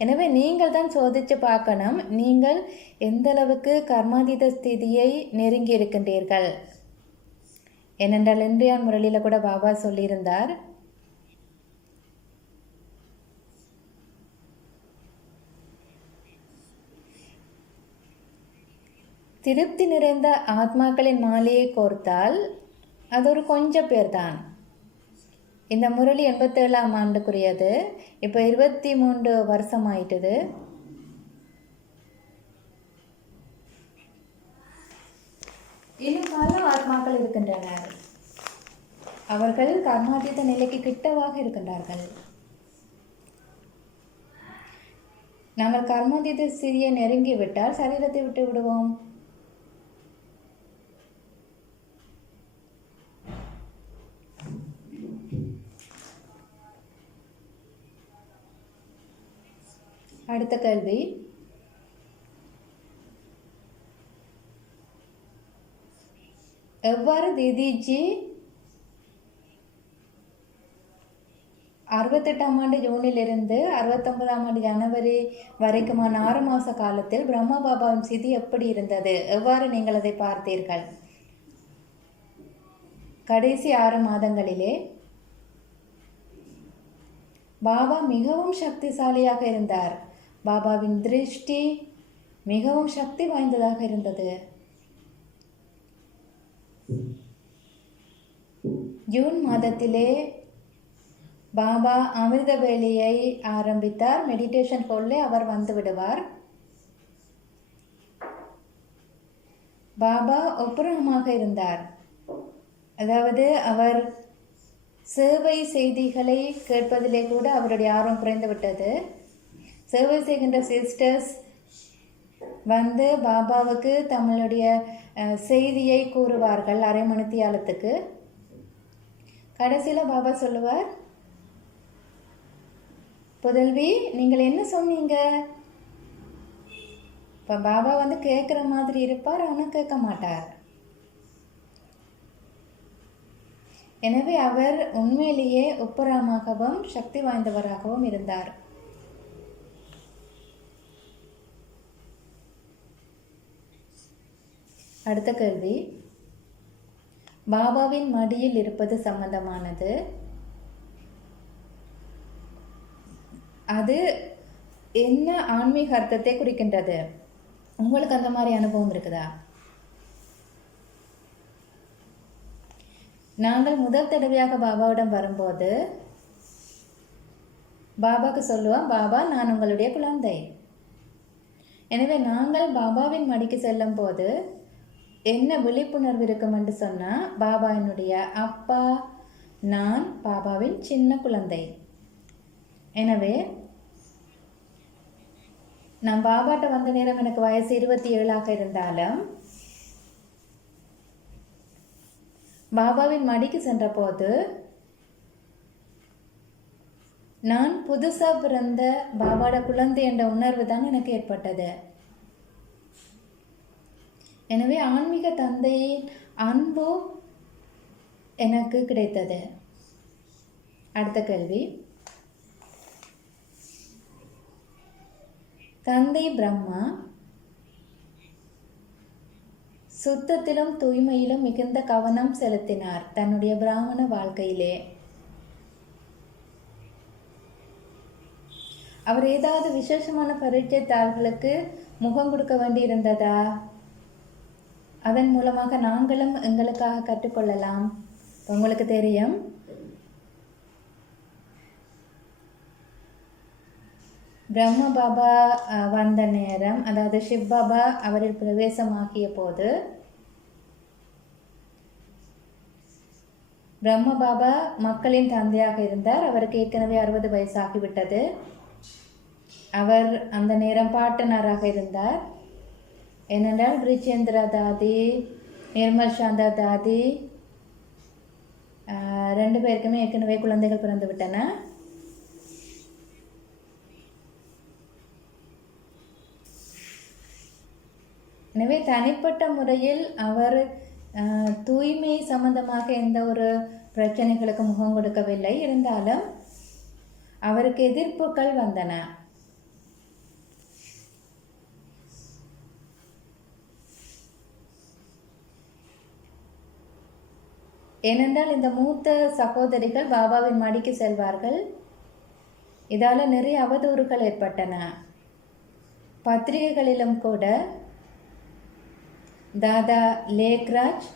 எனவே நீங்கள் தான் சோதித்து பார்க்கணும், நீங்கள் எந்த அளவுக்கு கர்மாதீத ஸ்திதியை நெருங்கி இருக்கின்றீர்கள். ஏனென்றால் இன்றைய முரளியில் கூட பாபா சொல்லியிருந்தார், திருப்தி நிறைந்த ஆத்மாக்களின் மாலையை கோர்த்தால் அது ஒரு கொஞ்சம் பேர் தான். இந்த முரளி 87ஆம் ஆண்டுக்குரியது. இப்போ 23 வருஷம் ஆயிட்டுது. இன்னும் பல ஆத்மாக்கள் இருக்கின்றனர். அவர்கள் கர்மாதீத நிலைக்கு கிட்டவாக இருக்கின்றார்கள். நாங்கள் கர்மாதீத ஸ்திதியை நெருங்கி விட்டால் சரீரத்தை விட்டு விடுவோம். அடுத்த கேள்வி, எவ்வாறு தீதிஜி 68ஆம் ஆண்டு ஜூனிலிருந்து 69ஆம் ஆண்டு ஜனவரி வரைக்குமான 6 மாத காலத்தில் பிரம்மா பாபாவின் ஸ்திதி எப்படி இருந்தது? எவ்வாறு நீங்கள் அதை பார்த்தீர்கள்? கடைசி 6 மாதங்களிலே பாபா மிகவும் சக்திசாலியாக இருந்தார். பாபாவின் திருஷ்டி மிகவும் சக்தி வாய்ந்ததாக இருந்தது. ஜூன் மாதத்திலே பாபா அமிர்த வேலையை ஆரம்பித்தார். மெடிடேஷன் ஹாலிலே அவர் வந்து விடுவார். பாபா ஒப்புரமாக இருந்தார். அதாவது அவர் சேவை செய்திகளை கேட்பதிலே கூட அவருடைய ஆர்வம் குறைந்து விட்டது. சேவை செய்கின்ற சிஸ்டர்ஸ் வந்து பாபாவுக்கு தங்களுடைய செய்தியை கூறுவார்கள் அரை மணித்தியாலத்துக்கு. கடைசியில் பாபா சொல்லுவார், புதல்வி நீங்கள் என்ன சொன்னீங்க? இப்போ பாபா வந்து கேட்குற மாதிரி இருப்பார், ஆனால் கேட்க மாட்டார். எனவே அவர் உண்மையிலேயே உப்புரமாகவும் சக்தி வாய்ந்தவராகவும் இருந்தார். அடுத்த கேள்வி, பாபாவின் மடியில் இருப்பது சம்பந்தமானது. அது என்ன ஆன்மீக அர்த்தத்தை குறிக்கின்றது? உங்களுக்கு அந்த மாதிரி அனுபவம் இருக்குதா? நாங்கள் முதல் தடவையாக பாபாவிடம் வரும்போது பாபாவுக்கு சொல்லுவோம், பாபா நான் உங்களுடைய குழந்தை. எனவே நாங்கள் பாபாவின் மடிக்கு செல்லும் போது என்ன விழிப்புணர்வு இருக்கும் என்று சொன்னால், பாபா என்னுடைய அப்பா, நான் பாபாவின் சின்ன குழந்தை. எனவே நான் பாபாட்ட வந்த நேரம் எனக்கு வயசு 27 இருந்தாலும் பாபாவின் மடிக்கு சென்ற போது நான் புதுசாக பிறந்த பாபாவோட குழந்தை என்ற உணர்வு தான் எனக்கு ஏற்பட்டது. எனவே ஆன்மீக தந்தையின் அன்பு எனக்கு கிடைத்தது. அடுத்த கேள்வி, தந்தை பிரம்மா சுத்தத்திலும் தூய்மையிலும் மிகுந்த கவனம் செலுத்தினார் தன்னுடைய பிராமண வாழ்க்கையிலே. அவர் ஏதாவது விசேஷமான பரீட்சை தாள்களுக்கு முகம் கொடுக்க வேண்டி இருந்ததா? அதன் மூலமாக நாங்களும் எங்களுக்காக கற்றுக்கொள்ளலாம். உங்களுக்கு தெரியும், பிரம்ம பாபா வந்த நேரம், அதாவது சிவ் பாபா அவரில் பிரவேசமாகிய போது பிரம்ம பாபா மக்களின் தந்தையாக இருந்தார். அவருக்கு ஏற்கனவே 60 வயசாகிவிட்டது. அவர் அந்த நேரம் பாட்டனராக இருந்தார். ஏனென்றால் பிரிச்சேந்திரா தாதி, நிர்மல் சாந்தா தாதி 2 பேருக்குமே ஏற்கனவே குழந்தைகள் பிறந்து விட்டன. எனவே தனிப்பட்ட முறையில் அவர் தூய்மை சம்பந்தமாக எந்த ஒரு பிரச்சனைகளுக்கு முகம் கொடுக்கவில்லை. இருந்தாலும் அவருக்கு எதிர்ப்புகள் வந்தன. ஏனென்றால் இந்த மூத்த சகோதரிகள் பாபாவின் மடிக்கு செல்வார்கள். இதால் நிறைய அவதூறுகள் ஏற்பட்டன. பத்திரிகைகளிலும் கூட தாதா லேக்ராஜ்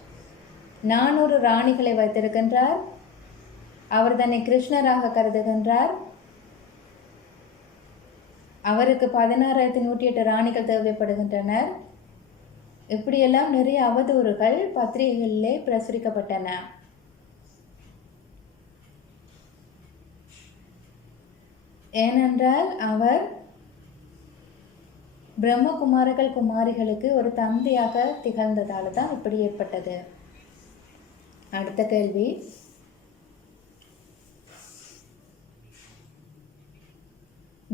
400 ராணிகளை வைத்திருக்கின்றார். அவர் தன்னை கிருஷ்ணராக கருதுகின்றார். அவருக்கு 16,108 ராணிகள் தேவைப்படுகின்றனர். இப்படியெல்லாம் நிறைய அவதூறுகள் பத்திரிகைகளிலே பிரசுரிக்கப்பட்டன. ஏனென்றால் அவர் பிரம்மகுமாரர்கள் குமாரிகளுக்கு ஒரு தந்தையாக திகழ்ந்ததால் தான் இப்படி ஏற்பட்டது. அடுத்த கேள்வி,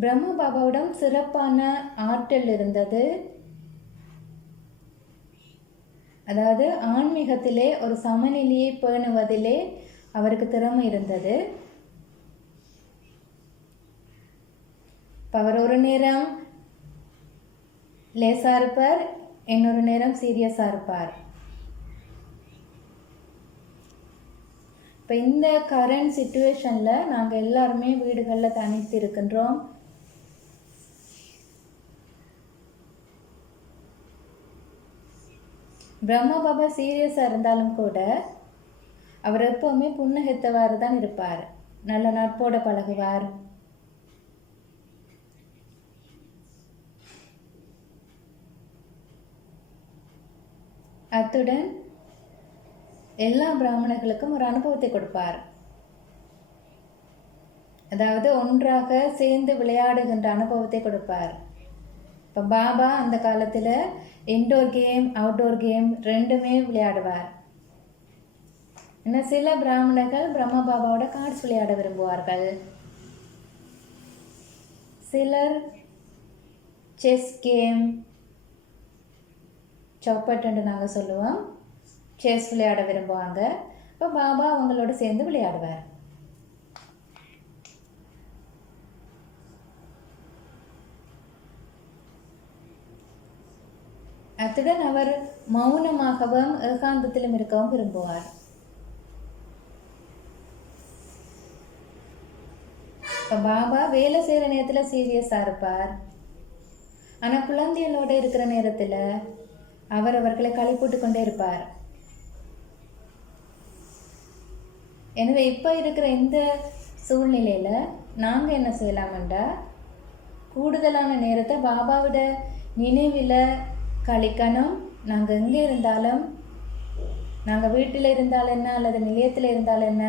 பிரம்ம பாபாவிடம் சிறப்பான ஆற்றல் இருந்தது. அதாவது ஆன்மீகத்திலே ஒரு சமநிலையை பேணுவதிலே அவருக்கு திறமை இருந்தது. அவர் ஒரு நேரம் லேசா இருப்பார், இன்னொரு நேரம் சீரியஸா இருப்பார். இப்போ இந்த கரண்ட் சிச்சுவேஷன்ல நாங்கள் எல்லாருமே வீடுகளில் தனித்து இருக்கின்றோம். பிரம்ம பாபா சீரியஸா இருந்தாலும் கூட அவர் எப்பவுமே புன்னகைத்தவாறு தான் இருப்பார். நல்ல நட்போட பழகுவார். அத்துடன் எல்லா பிராமணர்களுக்கும் ஒரு அனுபவத்தை கொடுப்பார். அதாவது ஒன்றாக சேர்ந்து விளையாடுகின்ற அனுபவத்தை கொடுப்பார். இப்போ பாபா அந்த காலத்தில் இன்டோர் கேம், அவுட்டோர் கேம் ரெண்டுமே விளையாடுவார். இன்னும் சில பிராமணர்கள் பிரம்ம பாபாவோட கார்ட்ஸ் விளையாட விரும்புவார்கள். சிலர் செஸ் கேம், சௌப்பட் என்று நாங்கள் சொல்லுவோம், செஸ் விளையாட விரும்புவாங்க. இப்போ பாபா அவங்களோட சேர்ந்து விளையாடுவார். அத்துடன் அவர் மௌனமாகவும் ஏகாந்தத்திலும் இருக்கவும் விரும்புவார். இப்போ பாபா வேலை செய்கிற நேரத்தில் சீரியஸாக இருப்பார். ஆனால் குழந்தைகளோடு இருக்கிற நேரத்தில் அவர் அவர்களை களி போட்டு கொண்டே இருப்பார். எனவே இப்போ இருக்கிற இந்த சூழ்நிலையில் நாங்கள் என்ன செய்யலாம்டா, கூடுதலான நேரத்தை பாபாவோட நினைவில் கழிக்கணும். நாங்கள் எங்கே இருந்தாலும், நாங்கள் வீட்டில் இருந்தாலும் என்ன அல்லது நிலையத்தில் இருந்தாலும் என்ன,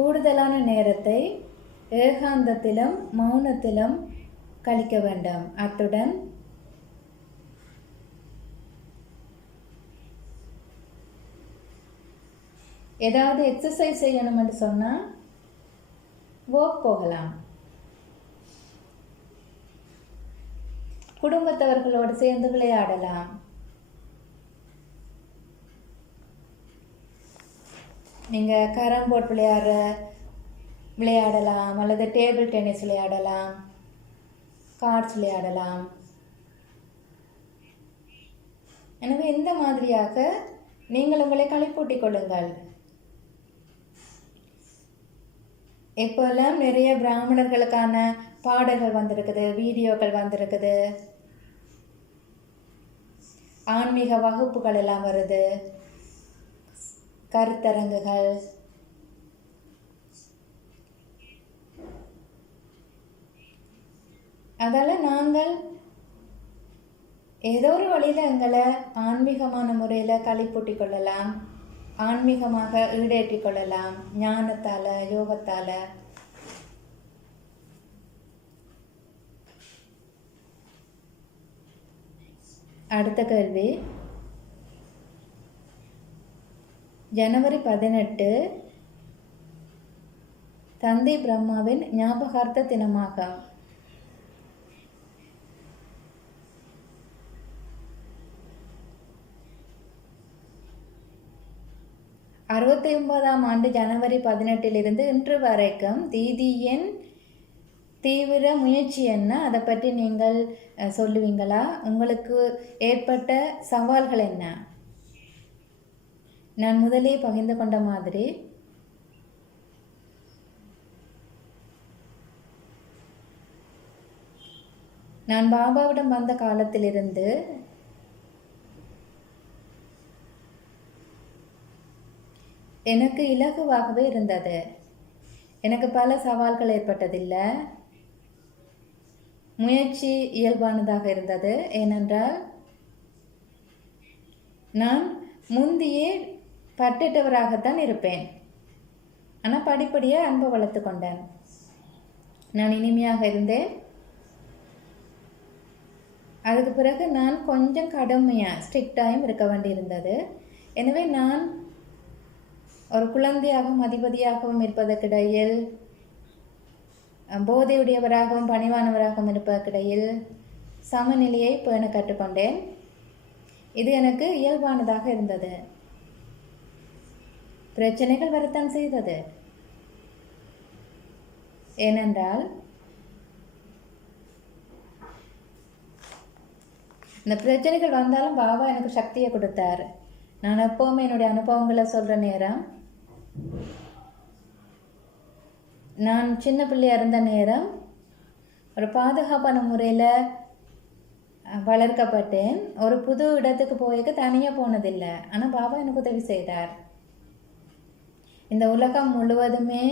கூடுதலான நேரத்தை ஏகாந்தத்திலும் மௌனத்திலும் கழிக்க வேண்டும். அத்துடன் ஏதாவது எக்ஸசைஸ் செய்யணும் என்று சொன்னால் வாக் போகலாம். குடும்பத்தவர்களோடு சேர்ந்து விளையாடலாம். நீங்கள் கேரம் போர்ட் விளையாடலாம், அல்லது டேபிள் டென்னிஸ் விளையாடலாம், கார்ட்ஸ் விளையாடலாம். எனவே இந்த மாதிரியாக நீங்கள் உங்களை களிப்பூட்டிக் கொள்ளுங்கள். இப்போல்லாம் நிறைய பிராமணர்களுக்கான பாடல்கள் வந்திருக்குது, வீடியோக்கள் வந்திருக்குது, ஆன்மீக வகுப்புகள் எல்லாம் வருது, கருத்தரங்குகள். அதால் நாங்கள் ஏதோ ஒரு வழியில் எங்களை ஆன்மீகமான முறையில் களிப்பூட்டிக் கொள்ளலாம், ஆன்மீகமாக ஈடேற்றிக் கொள்ளலாம், ஞானத்தால், யோகத்தால். அடுத்த கேள்வி, ஜனவரி 18 தந்தை பிரம்மாவின் ஞாபகார்த்த தினமாகும். ஆண்டு ஜனவரி 18 இன்று வரைக்கும் தீதியின் தீவிர முயற்சி என்ன? அதை பற்றி நீங்கள் சொல்லுவீங்களா? உங்களுக்கு ஏற்பட்ட சவால்கள் என்ன? நான் முதலே பகிர்ந்து கொண்ட மாதிரி நான் பாபாவிடம் வந்த காலத்திலிருந்து எனக்கு இலகுவாகவே இருந்தது. எனக்கு பல சவால்கள் ஏற்பட்டதில்லை. முயற்சி இயல்பானதாக இருந்தது. ஏனென்றால் நான் முந்தியே பட்டவராகத்தான் இருப்பேன். ஆனால் படிப்படியாக அன்பை வளர்த்து கொண்டேன். நான் இனிமையாக இருந்தேன். அதுக்கு பிறகு நான் கொஞ்சம் கடுமையாக ஸ்ட்ரிக்டாயும் இருக்க வேண்டியிருந்தது. எனவே நான் ஒரு குழந்தையாகவும் அதிபதியாகவும் இருப்பதற்கிடையில், போதையுடையவராகவும் பணிவானவராகவும் இருப்பதற்கிடையில் சமநிலையை பேண கற்றுக்கொண்டேன். இது எனக்கு இயல்பானதாக இருந்தது. பிரச்சனைகள் வரத்தான் செய்தது. ஏனென்றால் இந்த பிரச்சனைகள் வந்தாலும் பாபா எனக்கு சக்தியை கொடுத்தார். நான் எப்போவுமே என்னுடைய அனுபவங்களை சொல்கிற நேரம், நான் சின்ன பிள்ளையாக இருந்த நேரம் ஒரு பாதுகாப்பான முறையில் வளர்க்கப்பட்டேன். ஒரு புது இடத்துக்கு போய்க்க தனியாக போனதில்லை. ஆனால் பாபா எனக்கு உதவி செய்தார். இந்த உலகம் முழுவதுமே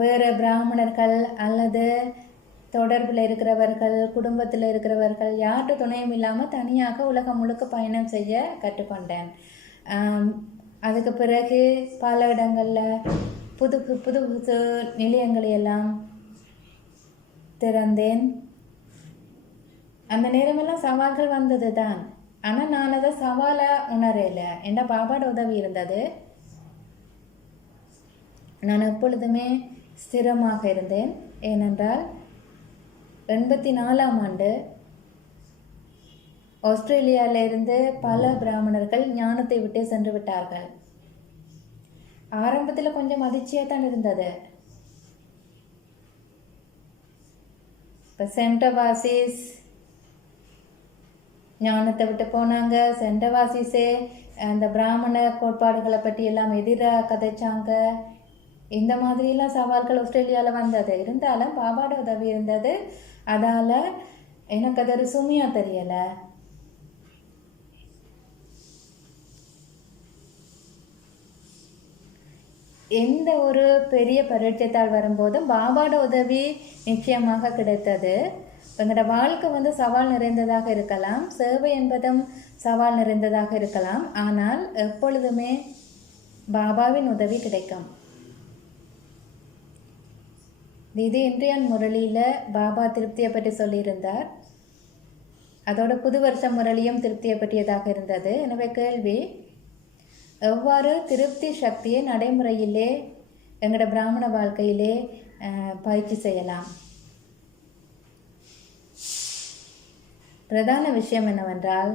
வேறு பிராமணர்கள் அல்லது தொடர்பில் இருக்கிறவர்கள், குடும்பத்தில் இருக்கிறவர்கள், யார்கிட்ட துணையும் இல்லாமல் தனியாக உலகம் முழுக்க பயணம் செய்ய கற்றுக்கொண்டேன். அதுக்கு பிறகு பல இடங்களில் புது புது புது நிலையங்களையெல்லாம் திறந்தேன். அந்த நேரமெல்லாம் சவால்கள் வந்தது தான். ஆனால் நான் அதை சவாலாக உணரலை. என்ற பாபாவோட உதவி இருந்தது. நான் எப்பொழுதுமே ஸ்திரமாக இருந்தேன். ஏனென்றால் 84ஆம் ஆண்டு ஆஸ்திரேலியாவிலிருந்து பல பிராமணர்கள் ஞானத்தை விட்டு சென்று விட்டார்கள். ஆரம்பத்தில் கொஞ்சம் அதிர்ச்சியாக தான் இருந்தது. இப்போ சென்டவாசிஸ் ஞானத்தை விட்டு போனாங்க. சென்டவாசிஸே அந்த பிராமண கோட்பாடுகளை பற்றி எல்லாம் எதிராக கதைச்சாங்க. இந்த மாதிரிலாம் சவால்கள் ஆஸ்திரேலியாவில் வந்தது. இருந்தாலும் பாபாவோட உதவி இருந்தது. அதால் எனக்கு அது ஒரு சுமையாக தெரியலை. எந்த ஒரு பெரிய பரீட்சைத்தால் வரும்போதும் பாபாவோட உதவி நிச்சயமாக கிடைத்தது. எங்களோட வாழ்க்கை சவால் நிறைந்ததாக இருக்கலாம், சேவை என்பதும் சவால் நிறைந்ததாக இருக்கலாம். ஆனால் எப்பொழுதுமே பாபாவின் உதவி கிடைக்கும். இது இன்றைய முரளியில் பாபா திருப்தியை பற்றி சொல்லியிருந்தார். அதோட புது வருஷ முரளியும் திருப்தியை பற்றியதாக இருந்தது. எனவே கேள்வி, எவ்வாறு திருப்தி சக்தியை நடைமுறையிலே எங்களோட பிராமண வாழ்க்கையிலே பயிற்சி செய்யலாம்? பிரதான விஷயம் என்னவென்றால்,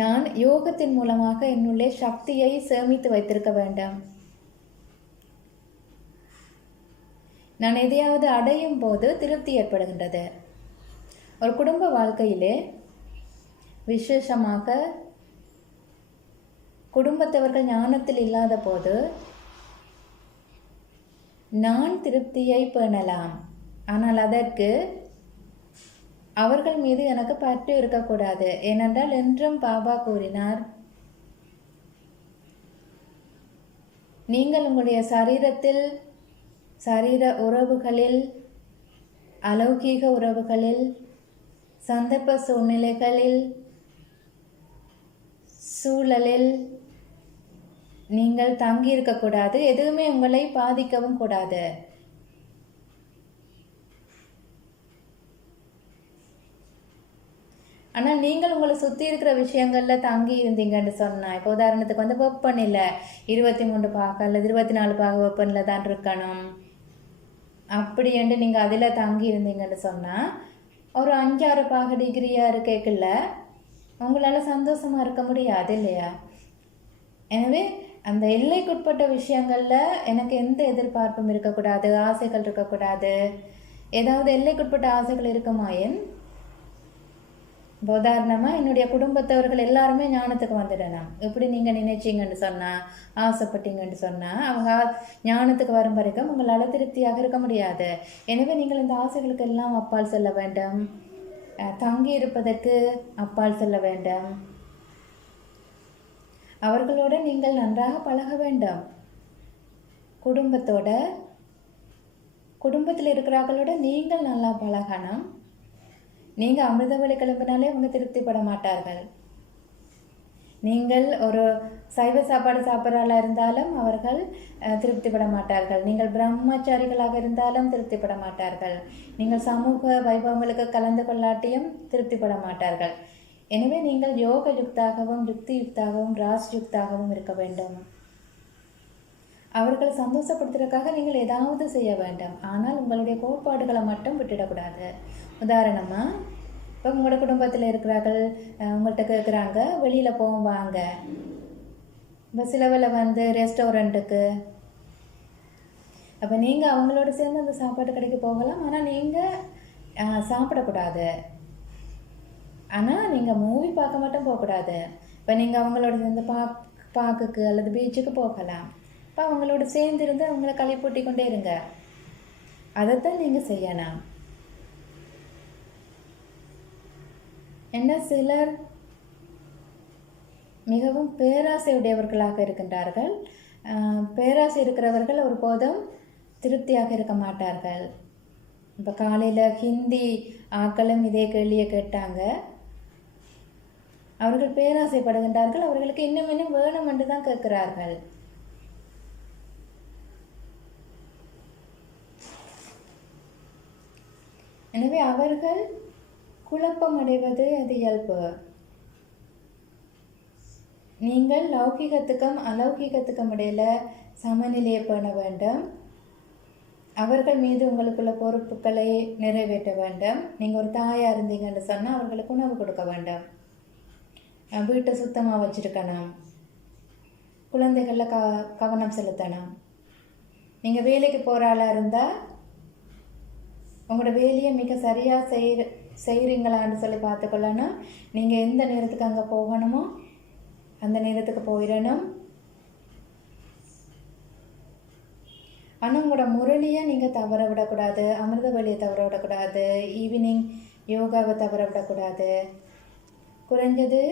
நான் யோகத்தின் மூலமாக என்னுள்ளே சக்தியை சேமித்து வைத்திருக்க வேண்டும். நான் எதையாவது அடையும் போது திருப்தி ஏற்படுகின்றது. ஒரு குடும்ப வாழ்க்கையிலே விசேஷமாக குடும்பத்தவர்கள் ஞானத்தில் இல்லாத போது நான் திருப்தியை பேணலாம். ஆனால் அதற்கு அவர்கள் மீது எனக்கு பற்று இருக்கக்கூடாது. ஏனென்றால் என்றும் பாபா கூறினார், நீங்கள் உங்களுடைய சரீரத்தில், சரீர உறவுகளில், அலௌகீக உறவுகளில், சந்தர்ப்ப சூழ்நிலைகளில், சூழலில் நீங்கள் தங்கி இருக்கக்கூடாது. எதுவுமே உங்களை பாதிக்கவும் கூடாது. ஆனால் நீங்கள் உங்களை சுற்றி இருக்கிற விஷயங்களில் தங்கி இருந்தீங்கன்னு சொன்னால், இப்போ உதாரணத்துக்கு வந்து வெப்பநிலை 23 பாக அல்லது 24 பாக வெப்பநிலை தான் இருக்கணும் அப்படி என்று நீங்கள் அதில் தங்கி இருந்தீங்கன்னு சொன்னால், ஒரு 5-6 பாக டிகிரியாக இருக்கல உங்களால் சந்தோஷமாக இருக்க முடியாது இல்லையா? எனவே அந்த எல்லைக்குட்பட்ட விஷயங்களில் எனக்கு எந்த எதிர்பார்ப்பும் இருக்கக்கூடாது, ஆசைகள் இருக்கக்கூடாது. ஏதாவது எல்லைக்குட்பட்ட ஆசைகள் இருக்குமாயின், உதாரணமாக என்னுடைய குடும்பத்தவர்கள் எல்லாருமே ஞானத்துக்கு வந்துடணும். எப்படி நீங்கள் நினைச்சிங்கன்னு சொன்னால், ஆசைப்பட்டீங்கன்னு சொன்னால், அவங்க ஞானத்துக்கு வரும் வரைக்கும் உங்களால் திருப்தியாக இருக்க முடியாது. எனவே நீங்கள் இந்த ஆசைகளுக்கு எல்லாம் அப்பால் செல்ல வேண்டும். தங்கி இருப்பதற்கு அப்பால் செல்ல வேண்டும். அவர்களோட நீங்கள் நன்றாக பழக வேண்டும். குடும்பத்தில் இருக்கிறவர்களோட நீங்கள் நல்லா பழகணும். நீங்கள் அமிர்தவழி கிளம்பினாலே அவங்க திருப்திப்பட மாட்டார்கள். நீங்கள் ஒரு சைவ சாப்பாடு சாப்பிட்றாளா இருந்தாலும் அவர்கள் திருப்திப்பட மாட்டார்கள். நீங்கள் பிரம்மச்சாரிகளாக இருந்தாலும் திருப்திப்பட மாட்டார்கள். நீங்கள் சமூக வைபவங்களுக்கு கலந்து கொள்ளாட்டியும் திருப்திப்பட மாட்டார்கள். எனவே நீங்கள் யோக யுக்தாகவும், யுக்தி யுக்தாகவும், ராஸ் யுக்தாகவும் இருக்க வேண்டும். அவர்களை சந்தோஷப்படுத்துறதுக்காக நீங்கள் ஏதாவது செய்ய வேண்டும். ஆனால் உங்களுடைய கோட்பாடுகளை மட்டும் விட்டுடக்கூடாது. உதாரணமாக, இப்போ உங்களோட குடும்பத்தில் இருக்கிறார்கள், உங்கள்கிட்ட கேட்குறாங்க வெளியில் போவோம் வாங்க, இப்போ சிலவில் வந்து ரெஸ்டாரண்ட்டுக்கு, அப்போ நீங்கள் அவங்களோட சேர்ந்து அந்த சாப்பாட்டு கடைக்கு போகலாம். ஆனால் நீங்கள் சாப்பிடக்கூடாது. ஆனால் நீங்கள் மூவி பார்க்க மட்டும் போகக்கூடாது. இப்போ நீங்கள் அவங்களோட சேர்ந்து பார்க்குக்கு அல்லது பீச்சுக்கு போகலாம். இப்போ அவங்களோட சேர்ந்து இருந்து அவங்கள களிப்பூட்டி கொண்டே இருங்க. அதைத்தான் நீங்கள் செய்யணும். என்ன சிலர் மிகவும் பேராசை உடையவர்களாக இருக்கின்றார்கள். பேராசை இருக்கிறவர்கள் ஒருபோதும் திருப்தியாக இருக்க மாட்டார்கள். இப்போ காலையில் ஹிந்தி ஆக்களும் இதே கேள்வியை கேட்டாங்க. அவர்கள் பேராசைப்படுகின்றார்கள். அவர்களுக்கு இன்னும் இன்னும் வேணும் என்று தான் கேட்கிறார்கள். எனவே அவர்கள் குழப்பம் அடைவது அது இயல்பு. நீங்கள் லௌகிகத்துக்கும் அலௌகிகத்துக்கும் இடையில சமநிலையை பேண வேண்டும். அவர்கள் மீது உங்களுக்குள்ள பொறுப்புகளை நிறைவேற்ற வேண்டும். நீங்கள் ஒரு தாயாக இருந்தீங்கன்னு சொன்னால் அவர்களுக்கு உணவு கொடுக்க வேண்டும். வீட்டை சுத்தமாக வச்சுருக்கணும். குழந்தைகளில் கவனம் செலுத்தணும். நீங்கள் வேலைக்கு போகிற ஆளாக இருந்தால் உங்களோட வேலையை மிக சரியாக செய்கிறீங்களான்னு சொல்லி பார்த்துக்கொள்ளணும். நீங்கள் எந்த நேரத்துக்கு அங்கே போகணுமோ அந்த நேரத்துக்கு போயிடணும். ஆனால் உங்களோட முரளியை நீங்கள் தவற விடக்கூடாது. அமிர்த வழியை தவற விடக்கூடாது. ஈவினிங் யோகாவை தவற விடக்கூடாது. குறைஞ்சது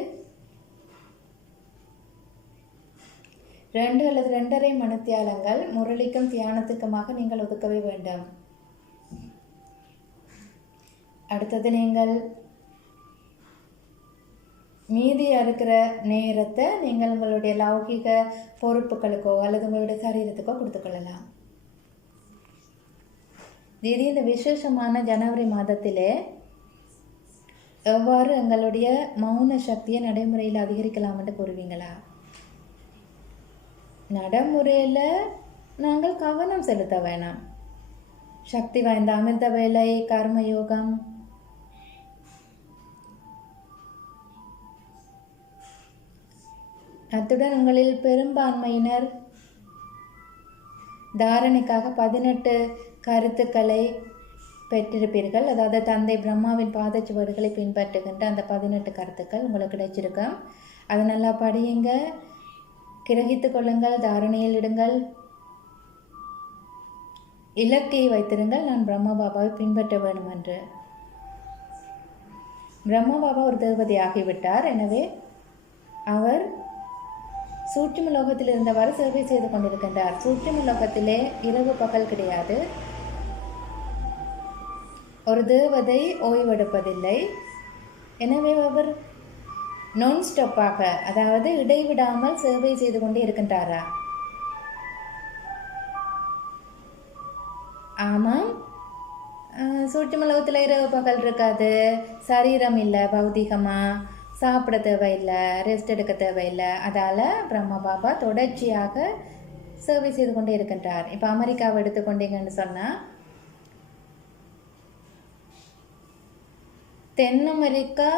2 அல்லது 2.5 மணித்தியாலங்கள் முரளிக்கும் தியானத்துக்குமாக நீங்கள் ஒதுக்கவே வேண்டும். அடுத்தது, நீங்கள் மீதியாக இருக்கிற நேரத்தை நீங்கள் உங்களுடைய லௌகிக பொறுப்புகளுக்கோ அல்லது உங்களுடைய சரீரத்துக்கோ கொடுத்துக்கொள்ளலாம். தீதி, இந்த விசேஷமான ஜனவரி மாதத்திலே எவ்வாறு எங்களுடைய மௌன சக்தியை நடைமுறையில் அதிகரிக்கலாம் என்று கூறுவீங்களா? நடைமுறையில் நாங்கள் கவனம் செலுத்த வேணாம். சக்தி வாய்ந்த அமிர்த வேலை, கர்மயோகம், அத்துடன் உங்களில் பெரும்பான்மையினர் தாரணைக்காக 18 கருத்துக்களை பெற்றிருப்பீர்கள். அதாவது தந்தை பிரம்மாவின் பாதச்சுவடுகளை பின்பற்றுகின்ற அந்த 18 கருத்துக்கள் உங்களுக்கு கிடைச்சிருக்கும். அதை நல்லா படியுங்க, கிரகித்து கொள்ளுங்கள், தாரணையில் இடுங்கள், இலக்கை வைத்திருங்கள். நான் பிரம்மா பாபாவை பின்பற்ற வேண்டும் என்று. பிரம்மா பாபா ஒரு தேவதை ஆகிவிட்டார். எனவே அவர் சூட்சும லோகத்தில் இருந்தவாறு சேவை செய்து கொண்டிருக்கின்றார். சூட்சும லோகத்திலே இரவு பகல் கிடையாது. ஒரு தேவதை ஓய்வெடுப்பதில்லை. எனவே அவர் நான் ஸ்டாப்பாக, அதாவது இடைவிடாமல் சேவை செய்து கொண்டே இருக்கின்றாரா? ஆமாம், சூட்சும லோகத்தில் இரவு பகல் இருக்காது. சரீரம் இல்லை, பௌதிகமாக சாப்பிட தேவையில்லை, ரெஸ்ட் எடுக்க தேவையில்லை. அதால் பிரம்மா பாபா தொடர்ச்சியாக சேவை செய்து கொண்டே இருக்கின்றார். இப்போ அமெரிக்காவை எடுத்துக்கொண்டீங்கன்னு சொன்னால், தென் அமெரிக்கா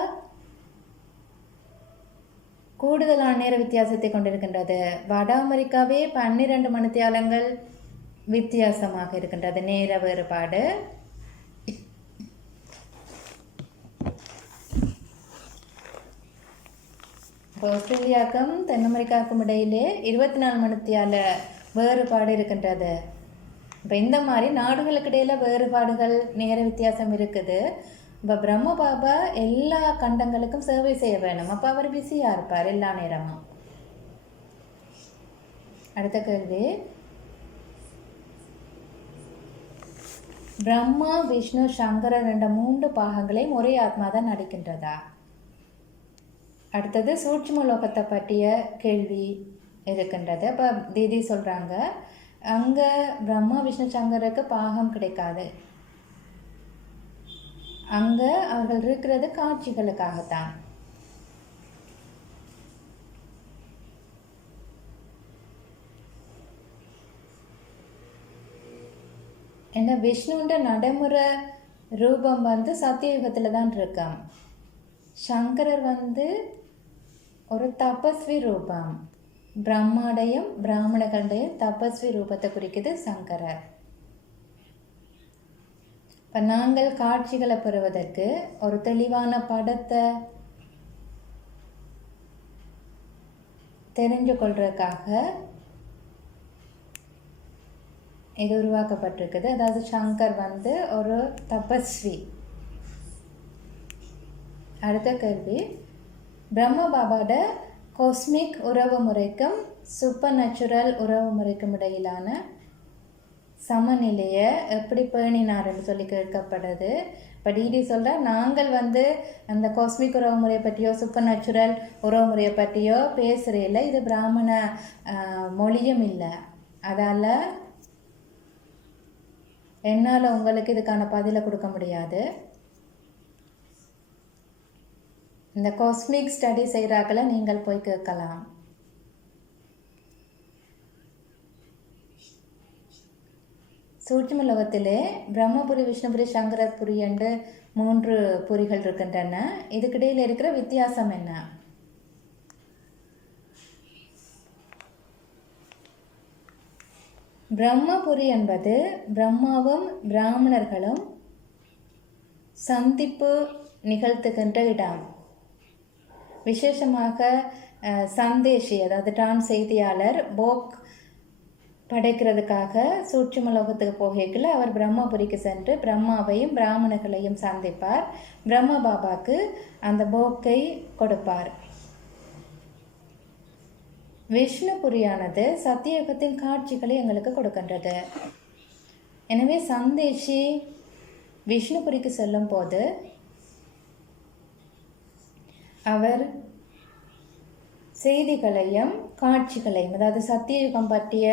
கூடுதலான நேர வித்தியாசத்தை கொண்டிருக்கின்றது. வட அமெரிக்காவே 12 மணித்தியாலங்கள் வித்தியாசமாக இருக்கின்றது, நேர வேறுபாடு. ஆஸ்திரேலியாவுக்கும் தென் அமெரிக்காவுக்கும் இடையிலே 24 மணித்தியால வேறுபாடு இருக்கின்றது. இப்போ இந்த மாதிரி நாடுகளுக்கு இடையில் வேறுபாடுகள், நேர வித்தியாசம் இருக்குது. இப்போ பிரம்ம பாபா எல்லா கண்டங்களுக்கும் சேவை செய்ய வேணும். அப்போ அவர் பிஸியாக இருப்பார் எல்லா நேரமும். அடுத்த கேள்வி, பிரம்மா, விஷ்ணு, சங்கரர் என்ற 3 பாகங்களையும் ஒரே ஆத்மா தான் நடிக்கின்றதா? அடுத்தது சூட்சும லோகத்தை பற்றிய கேள்வி இருக்கின்றது. இப்போ தீதி சொல்கிறாங்க, அங்கே பிரம்மா, விஷ்ணு, சங்கருக்கு பாகம் கிடைக்காது. அங்கே அவர்கள் இருக்கிறது காட்சிகளுக்காகத்தான். ஏன்னா விஷ்ணுன்ற நடைமுறை ரூபம் சத்தியயுகத்தில் தான் இருக்கான். சங்கரர் ஒரு தபஸ்வி ரூபம். பிரம்மாடையும் பிராமணர்களுடையும் தபஸ்வி ரூபத்தை குறிக்குது சங்கரர். இப்போ நாங்கள் காட்சிகளை பெறுவதற்கு ஒரு தெளிவான படத்தை தெரிஞ்சு கொள்றதுக்காக இது உருவாக்கப்பட்டிருக்குது. அதாவது சங்கர் ஒரு தபஸ்வி. அடுத்த கேள்வி, பிரம்ம பாபாவோட காஸ்மிக் உறவு முறைக்கும் சூப்பர் நேச்சுரல் உறவு முறைக்கும் இடையிலான சமநிலையை எப்படி பேணினார்னு சொல்லி கேட்கப்படுது. இப்போ டிடி சொல்கிற, நாங்கள் அந்த காஸ்மிக் உறவு முறையை பற்றியோ சூப்பர் நேச்சுரல் உறவு முறையை பற்றியோ பேசுகிறதில்ல. இது பிராமண மொழியும் இல்லை. அதால் என்னால் உங்களுக்கு இதுக்கான பதிலை கொடுக்க முடியாது. இந்த காஸ்மிக் ஸ்டடி செய்கிறாக்களை நீங்கள் போய் கேட்கலாம். சூட்சும லோகத்திலே பிரம்மபுரி, விஷ்ணுபுரி, சங்கரபுரி என்று 3 புரிகள் இருக்கின்றன. இதுக்கிடையில் இருக்கிற வித்தியாசம் என்ன? பிரம்மபுரி என்பது பிரம்மாவும் பிராமணர்களும் சந்திப்பு நிகழ்த்துகின்ற இடம். விசேஷமாக சந்தேஷி, அதாவது டான் செய்தியாளர் போக் படைக்கிறதுக்காக சூட்சும லோகத்துக்கு போகல அவர் பிரம்மபுரிக்கு சென்று பிரம்மாவையும் பிராமணர்களையும் சந்திப்பார். பிரம்ம பாபாவுக்கு அந்த போக்கை கொடுப்பார். விஷ்ணுபுரியானது சத்தியயுகத்தின் காட்சிகளை எங்களுக்கு கொடுக்கின்றது. எனவே சந்தேஷி விஷ்ணுபுரிக்கு செல்லும் போது அவர் செய்திகளையும் காட்சிகளையும், அதாவது சத்தியயுகம் பற்றிய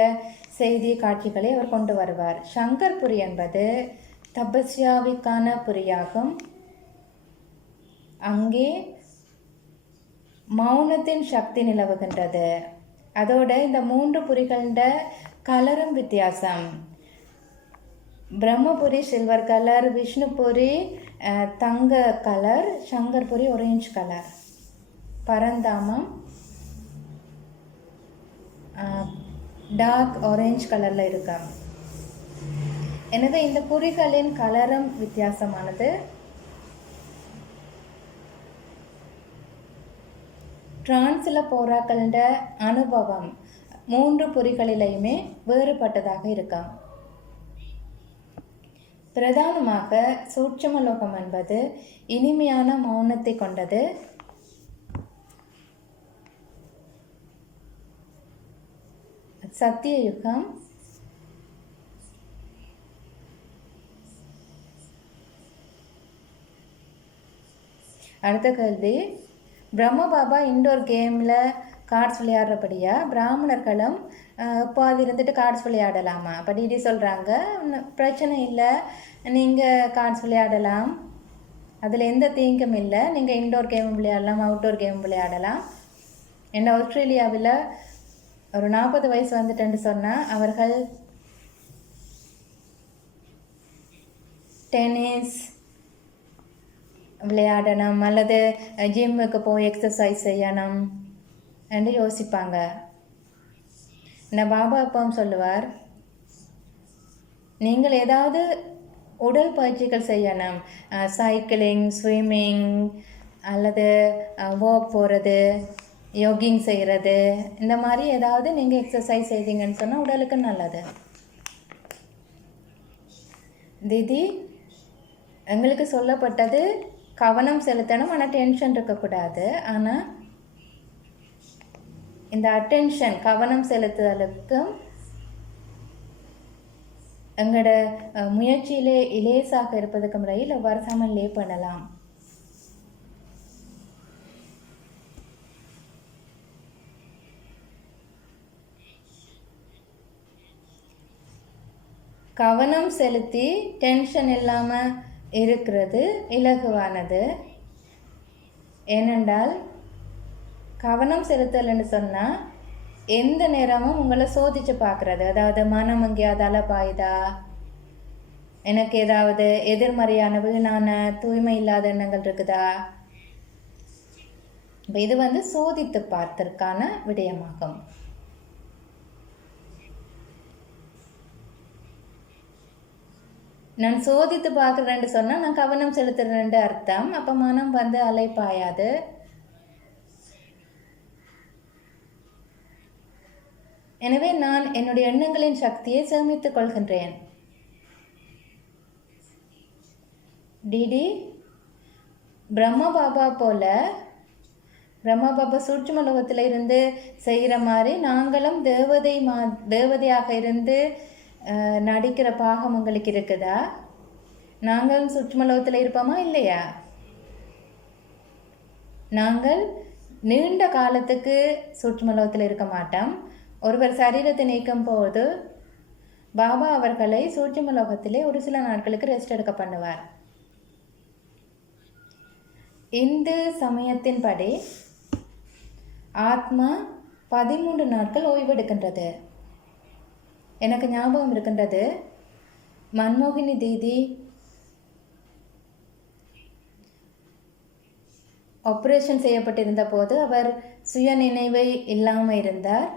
செய்தி காட்சிகளை அவர் கொண்டு வருவார். சங்கர்புரி என்பது தபஸ்யாவிற்கான புரியாகும். அங்கே மௌனத்தின் சக்தி நிலவுகின்றது. அதோட இந்த 3 புரிகள கலரும் வித்தியாசம். பிரம்மபுரி சில்வர் கலர், விஷ்ணுபுரி தங்க colour, Shankarpuri orange colour, Paranthamam dark orange கலரில் இருக்கு. எனவே இந்த புரிகளின் கலரும் வித்தியாசமானது. டிரான்ஸில் போராக்கள அனுபவம் 3 புரிகளிலையுமே வேறுபட்டதாக இருக்கும். பிரதானமாக சூட்சுமலோகம் என்பது இனிமையான மௌனத்தை கொண்டது. சத்தியயுகம் அடுத்த கேள்வி, பிரம்ம பாபா இன்டோர் கேமில் கார்ட்ஸ் விளையாடுறபடியா பிராமணர்களும் பாதி இருந்துட்டு கார்ட்ஸ் விளையாடலாமா? அப்போ டிடி சொல்கிறாங்க, பிரச்சனை இல்லை, நீங்கள் கார்ட்ஸ் விளையாடலாம், அதில் எந்த தீங்கும் இல்லை. நீங்கள் இன்டோர் கேம் விளையாடலாம், அவுட்டோர் கேம் விளையாடலாம். என்ன ஆஸ்திரேலியாவில் ஒரு 40 வயசு வந்துட்டுன்னு சொன்னால் அவர்கள் டென்னிஸ் விளையாடணும் அல்லது ஜிம்முக்கு போய் எக்ஸசைஸ் செய்யணும் என்று யோசிப்பாங்க. நான் பாபா அப்பாவும் சொல்லுவார், நீங்கள் ஏதாவது உடல் பயிற்சிகள் செய்யணும், சைக்கிளிங், ஸ்விம்மிங் அல்லது வாக் போகிறது, யோகிங் செய்கிறது, இந்த மாதிரி ஏதாவது நீங்கள் எக்ஸசைஸ் செய்தீங்கன்னு சொன்னால் உடலுக்கு நல்லது. தீதி, எங்களுக்கு சொல்லப்பட்டது கவனம் செலுத்தணும், ஆனால் டென்ஷன் இருக்கக்கூடாது. ஆனால் இந்த அட்டென்ஷன், கவனம் செலுத்துதலுக்கும் எங்களோட முயற்சியிலே இலேசாக இருப்பதுக்கும் இடையில் எவ்வாறு சமநிலை பண்ணலாம்? கவனம் செலுத்தி டென்ஷன் இல்லாமல் இருக்கிறது இலகுவானது. ஏனென்றால் கவனம் செலுத்தலைன்னு சொன்னால் எந்த நேரமும் உங்களை சோதித்து பார்க்குறது, அதாவது மனம் எங்கேயாவது அலப்பாயுதா, எனக்கு ஏதாவது எதிர்மறையான வீணான தூய்மை இல்லாத எண்ணங்கள் இருக்குதா, இது சோதித்து பார்த்ததற்கான விடயமாகும். நான் சோதித்து பார்க்குறேன்னு சொன்னால் நான் கவனம் செலுத்துறேன்னு அர்த்தம். அப்போ மனம் அலைப்பாயாது. எனவே நான் என்னுடைய எண்ணங்களின் சக்தியை சேமித்துக் கொள்கின்றேன். டிடி, பிரம்ம பாபா போல பிரம்ம பாபா சூட்சும லோகத்தில் இருந்து செய்கிற மாதிரி நாங்களும் தேவதையாக இருந்து நடிக்கிற பாகம் உங்களுக்கு இருக்குதா? நாங்களும் சூட்சுமலோகத்தில் இருப்போமா இல்லையா? நாங்கள் நீண்ட காலத்துக்கு சூட்சுமலோகத்தில் இருக்க மாட்டோம். ஒருவர் சரீரத்தை நீக்கும் போது பாபா அவர்களை சூட்சுமலோகத்திலே ஒரு சில நாட்களுக்கு ரெஸ்ட் எடுக்க பண்ணுவார். இந்து சமயத்தின்படி ஆத்மா 13 நாட்கள் ஓய்வெடுக்கின்றது. எனக்கு ஞாபகம் இருக்கின்றது, மன்மோகினி தீதி ஆப்ரேஷன் செய்யப்பட்டிருந்த போது அவர் சுய நினைவை இல்லாமல் இருந்தார்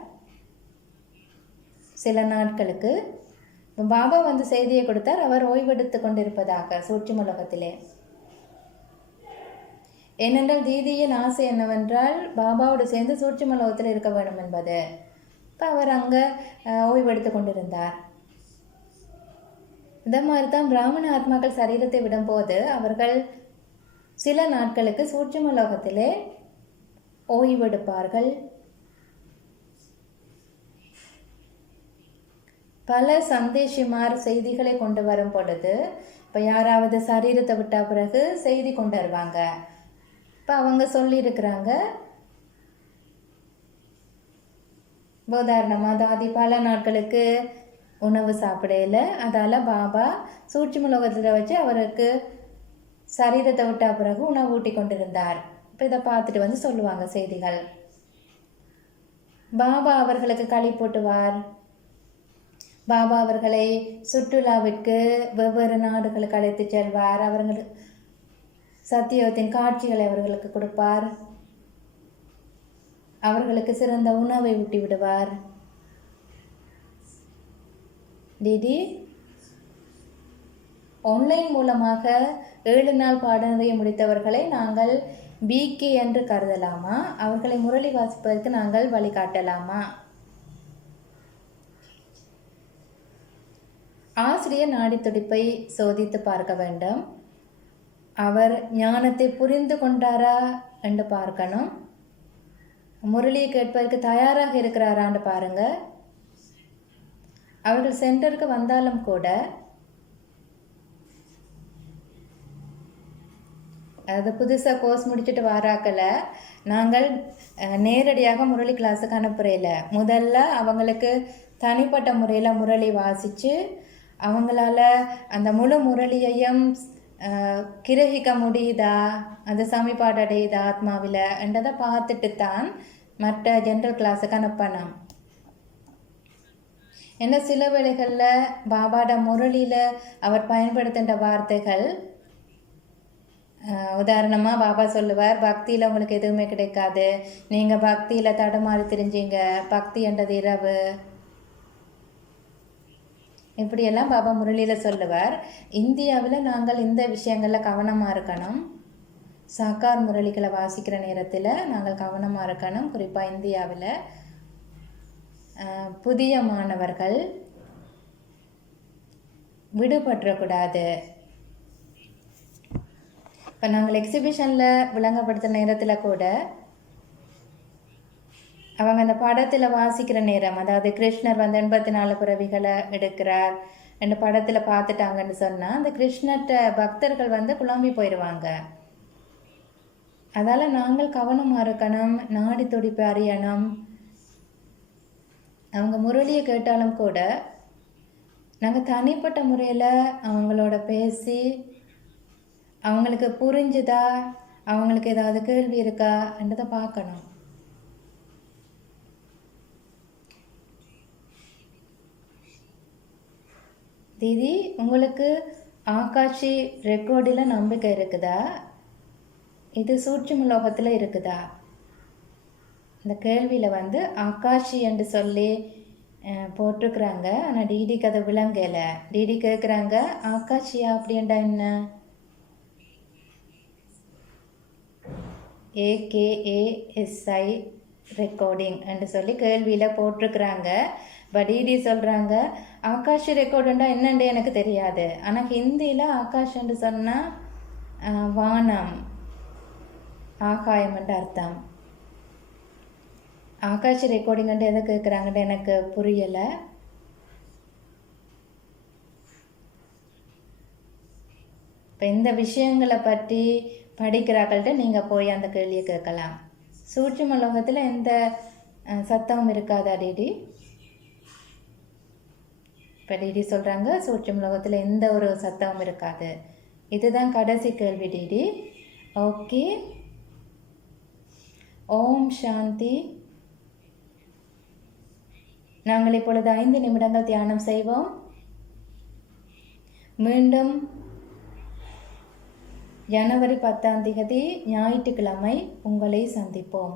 சில நாட்களுக்கு. பாபா செய்தியை கொடுத்தார், அவர் ஓய்வெடுத்து கொண்டிருப்பதாக சூட்சுமலோகத்திலே. ஏனென்றால் தீதியின் ஆசை என்னவென்றால் பாபாவோடு சேர்ந்து சூட்சுமலோகத்தில் இருக்க வேண்டும் என்பது. இப்போ அவர் அங்கே ஓய்வெடுத்து கொண்டிருந்தார். இந்த மாதிரி தான் பிராமண ஆத்மாக்கள் சரீரத்தை விடும்போது அவர்கள் சில நாட்களுக்கு சூட்சுமலோகத்திலே ஓய்வெடுப்பார்கள். பல சந்தேஷிமார் செய்திகளை கொண்டு வரும் பொழுது, இப்போ யாராவது சரீரத்தை விட்ட பிறகு செய்தி கொண்டு வருவாங்க. இப்போ அவங்க சொல்லியிருக்கிறாங்க, உதாரணமாக தாதி பல நாட்களுக்கு உணவு சாப்பிடையில, அதால் பாபா சூட்சும லோகத்தில் வச்சு அவருக்கு சரீரத்தை விட்ட பிறகு உணவு ஊட்டி கொண்டிருந்தார். இப்போ இதை பார்த்துட்டு வந்து சொல்லுவாங்க செய்திகள். பாபா அவர்களுக்கு களி போட்டுவார். பாபா அவர்களை சுற்றுலாவிற்கு வெவ்வேறு நாடுகளுக்கு அழைத்து செல்வார். அவர்கள் சத்தியோகத்தின் காட்சிகளை அவர்களுக்கு கொடுப்பார். அவர்களுக்கு சிறந்த உணவை ஊட்டி விடுவார். டிடி ஆன்லைன் மூலமாக 7 நாள் பாடநெறியை முடித்தவர்களை நாங்கள் பிகே என்று கருதலாமா? அவர்களை முரளி வாசிப்பதற்கு நாங்கள் வழிகாட்டலாமா? ஆசிரியர் நாடி துடிப்பை சோதித்து பார்க்க வேண்டும். அவர் ஞானத்தை புரிந்து கொண்டாரா என்று பார்க்கணும். முரளியை கேட்பதற்கு தயாராக இருக்கிறாரான்னு பாருங்க. அவர்கள் சென்டருக்கு வந்தாலும் கூட, அதாவது புதுசாக கோர்ஸ் முடிச்சுட்டு வாராக்களை நாங்கள் நேரடியாக முரளி கிளாஸுக்கு அனுப்புறையில முதல்ல அவங்களுக்கு தனிப்பட்ட முறையில் முரளி வாசித்து அவங்களால அந்த முழு முரளியையும் கிரகிக்க முடியுதா, அந்த சமிபாடு அடையுதா ஆத்மாவில் என்றதை பார்த்துட்டு தான் மற்ற ஜென்ரல் கிளாஸுக்கு அனுப்பணும். என்ன சில வேளைகளில் பாபாட முரளியில் அவர் பயன்படுத்துகின்ற வார்த்தைகள், உதாரணமாக பாபா சொல்லுவார், பக்தியில் உங்களுக்கு எதுவுமே கிடைக்காது, நீங்கள் பக்தியில் தடுமாறி தெரிஞ்சீங்க, பக்தி என்றது இரவு, இப்படியெல்லாம் பாபா முரளியில் சொல்லுவார். இந்தியாவில் நாங்கள் இந்த விஷயங்களில் கவனமாக இருக்கணும். சாக்கார் முரளிகளை வாசிக்கிற நேரத்தில் நாங்கள் கவனமாக இருக்கணும். குறிப்பாக இந்தியாவில் புதிய மாணவர்கள் விடுபற்றக்கூடாது. இப்போ நாங்கள் எக்ஸிபிஷனில் விளங்கப்படுத்துகிற நேரத்தில் கூட அவங்க அந்த படத்தில் வாசிக்கிற நேரம், அதாவது கிருஷ்ணர் வந்து 84 பிறவிகளை எடுக்கிறார் ரெண்டு படத்தில் பார்த்துட்டாங்கன்னு சொன்னால் அந்த கிருஷ்ணர்கிட்ட பக்தர்கள் வந்து குழம்பி போயிடுவாங்க. அதால் நாங்கள் கவனமாக இருக்கணும், நாடி துடிப்பு அறியணும். அவங்க முரளியை கேட்டாலும் கூட நாங்கள் தனிப்பட்ட முறையில் அவங்களோட பேசி அவங்களுக்கு புரிஞ்சுதா, அவங்களுக்கு ஏதாவது கேள்வி இருக்கா என்றதை பார்க்கணும். தீதி, உங்களுக்கு ஆகாஷி ரெக்கார்டில் நம்பிக்கை இருக்குதா? இது சூட்சும லோகத்தில் இருக்குதா? இந்த கேள்வியில் வந்து ஆகாஷி என்று சொல்லி போட்டிருக்கிறாங்க. ஆனால் டிடிக்கு அதை விளங்கலை. டிடி கேட்குறாங்க, ஆகாஷியா அப்படின்டா என்ன? AKASI ரெக்கார்டிங் என்று சொல்லி கேள்வியில் போட்டிருக்கிறாங்க. பட் டிடி சொல்கிறாங்க, ஆகாஷ் ரெக்கார்டுண்டா என்னண்டு எனக்கு தெரியாது. ஆனால் ஹிந்தியில் ஆகாஷ்ன்னு சொன்னால் வானம், ஆகாயம்ன்ற அர்த்தம். ஆகாஷ் ரெக்கார்டிங்கன்ட்டு எதை கேட்குறாங்கன்ட்டு எனக்கு புரியலை. இப்போ இந்த விஷயங்களை பற்றி படிக்கிறார்கள்ட்ட நீங்கள் போய் அந்த கேள்வியை கேட்கலாம். சூட்சும லோகத்தில் எந்த சத்தமும் இருக்காதா டிடி? இப்போ டிடி சொல்கிறாங்க, சூட்சும லோகத்தில் எந்த ஒரு சத்தமும் இருக்காது. இதுதான் கடைசி கேள்வி டிடி. ஓகே, ஓம் சாந்தி. நாங்கள் இப்பொழுது 5 நிமிடங்கள் தியானம் செய்வோம். மீண்டும் ஜனவரி 10ஆம் தேதி ஞாயிற்றுக்கிழமை உங்களை சந்திப்போம்.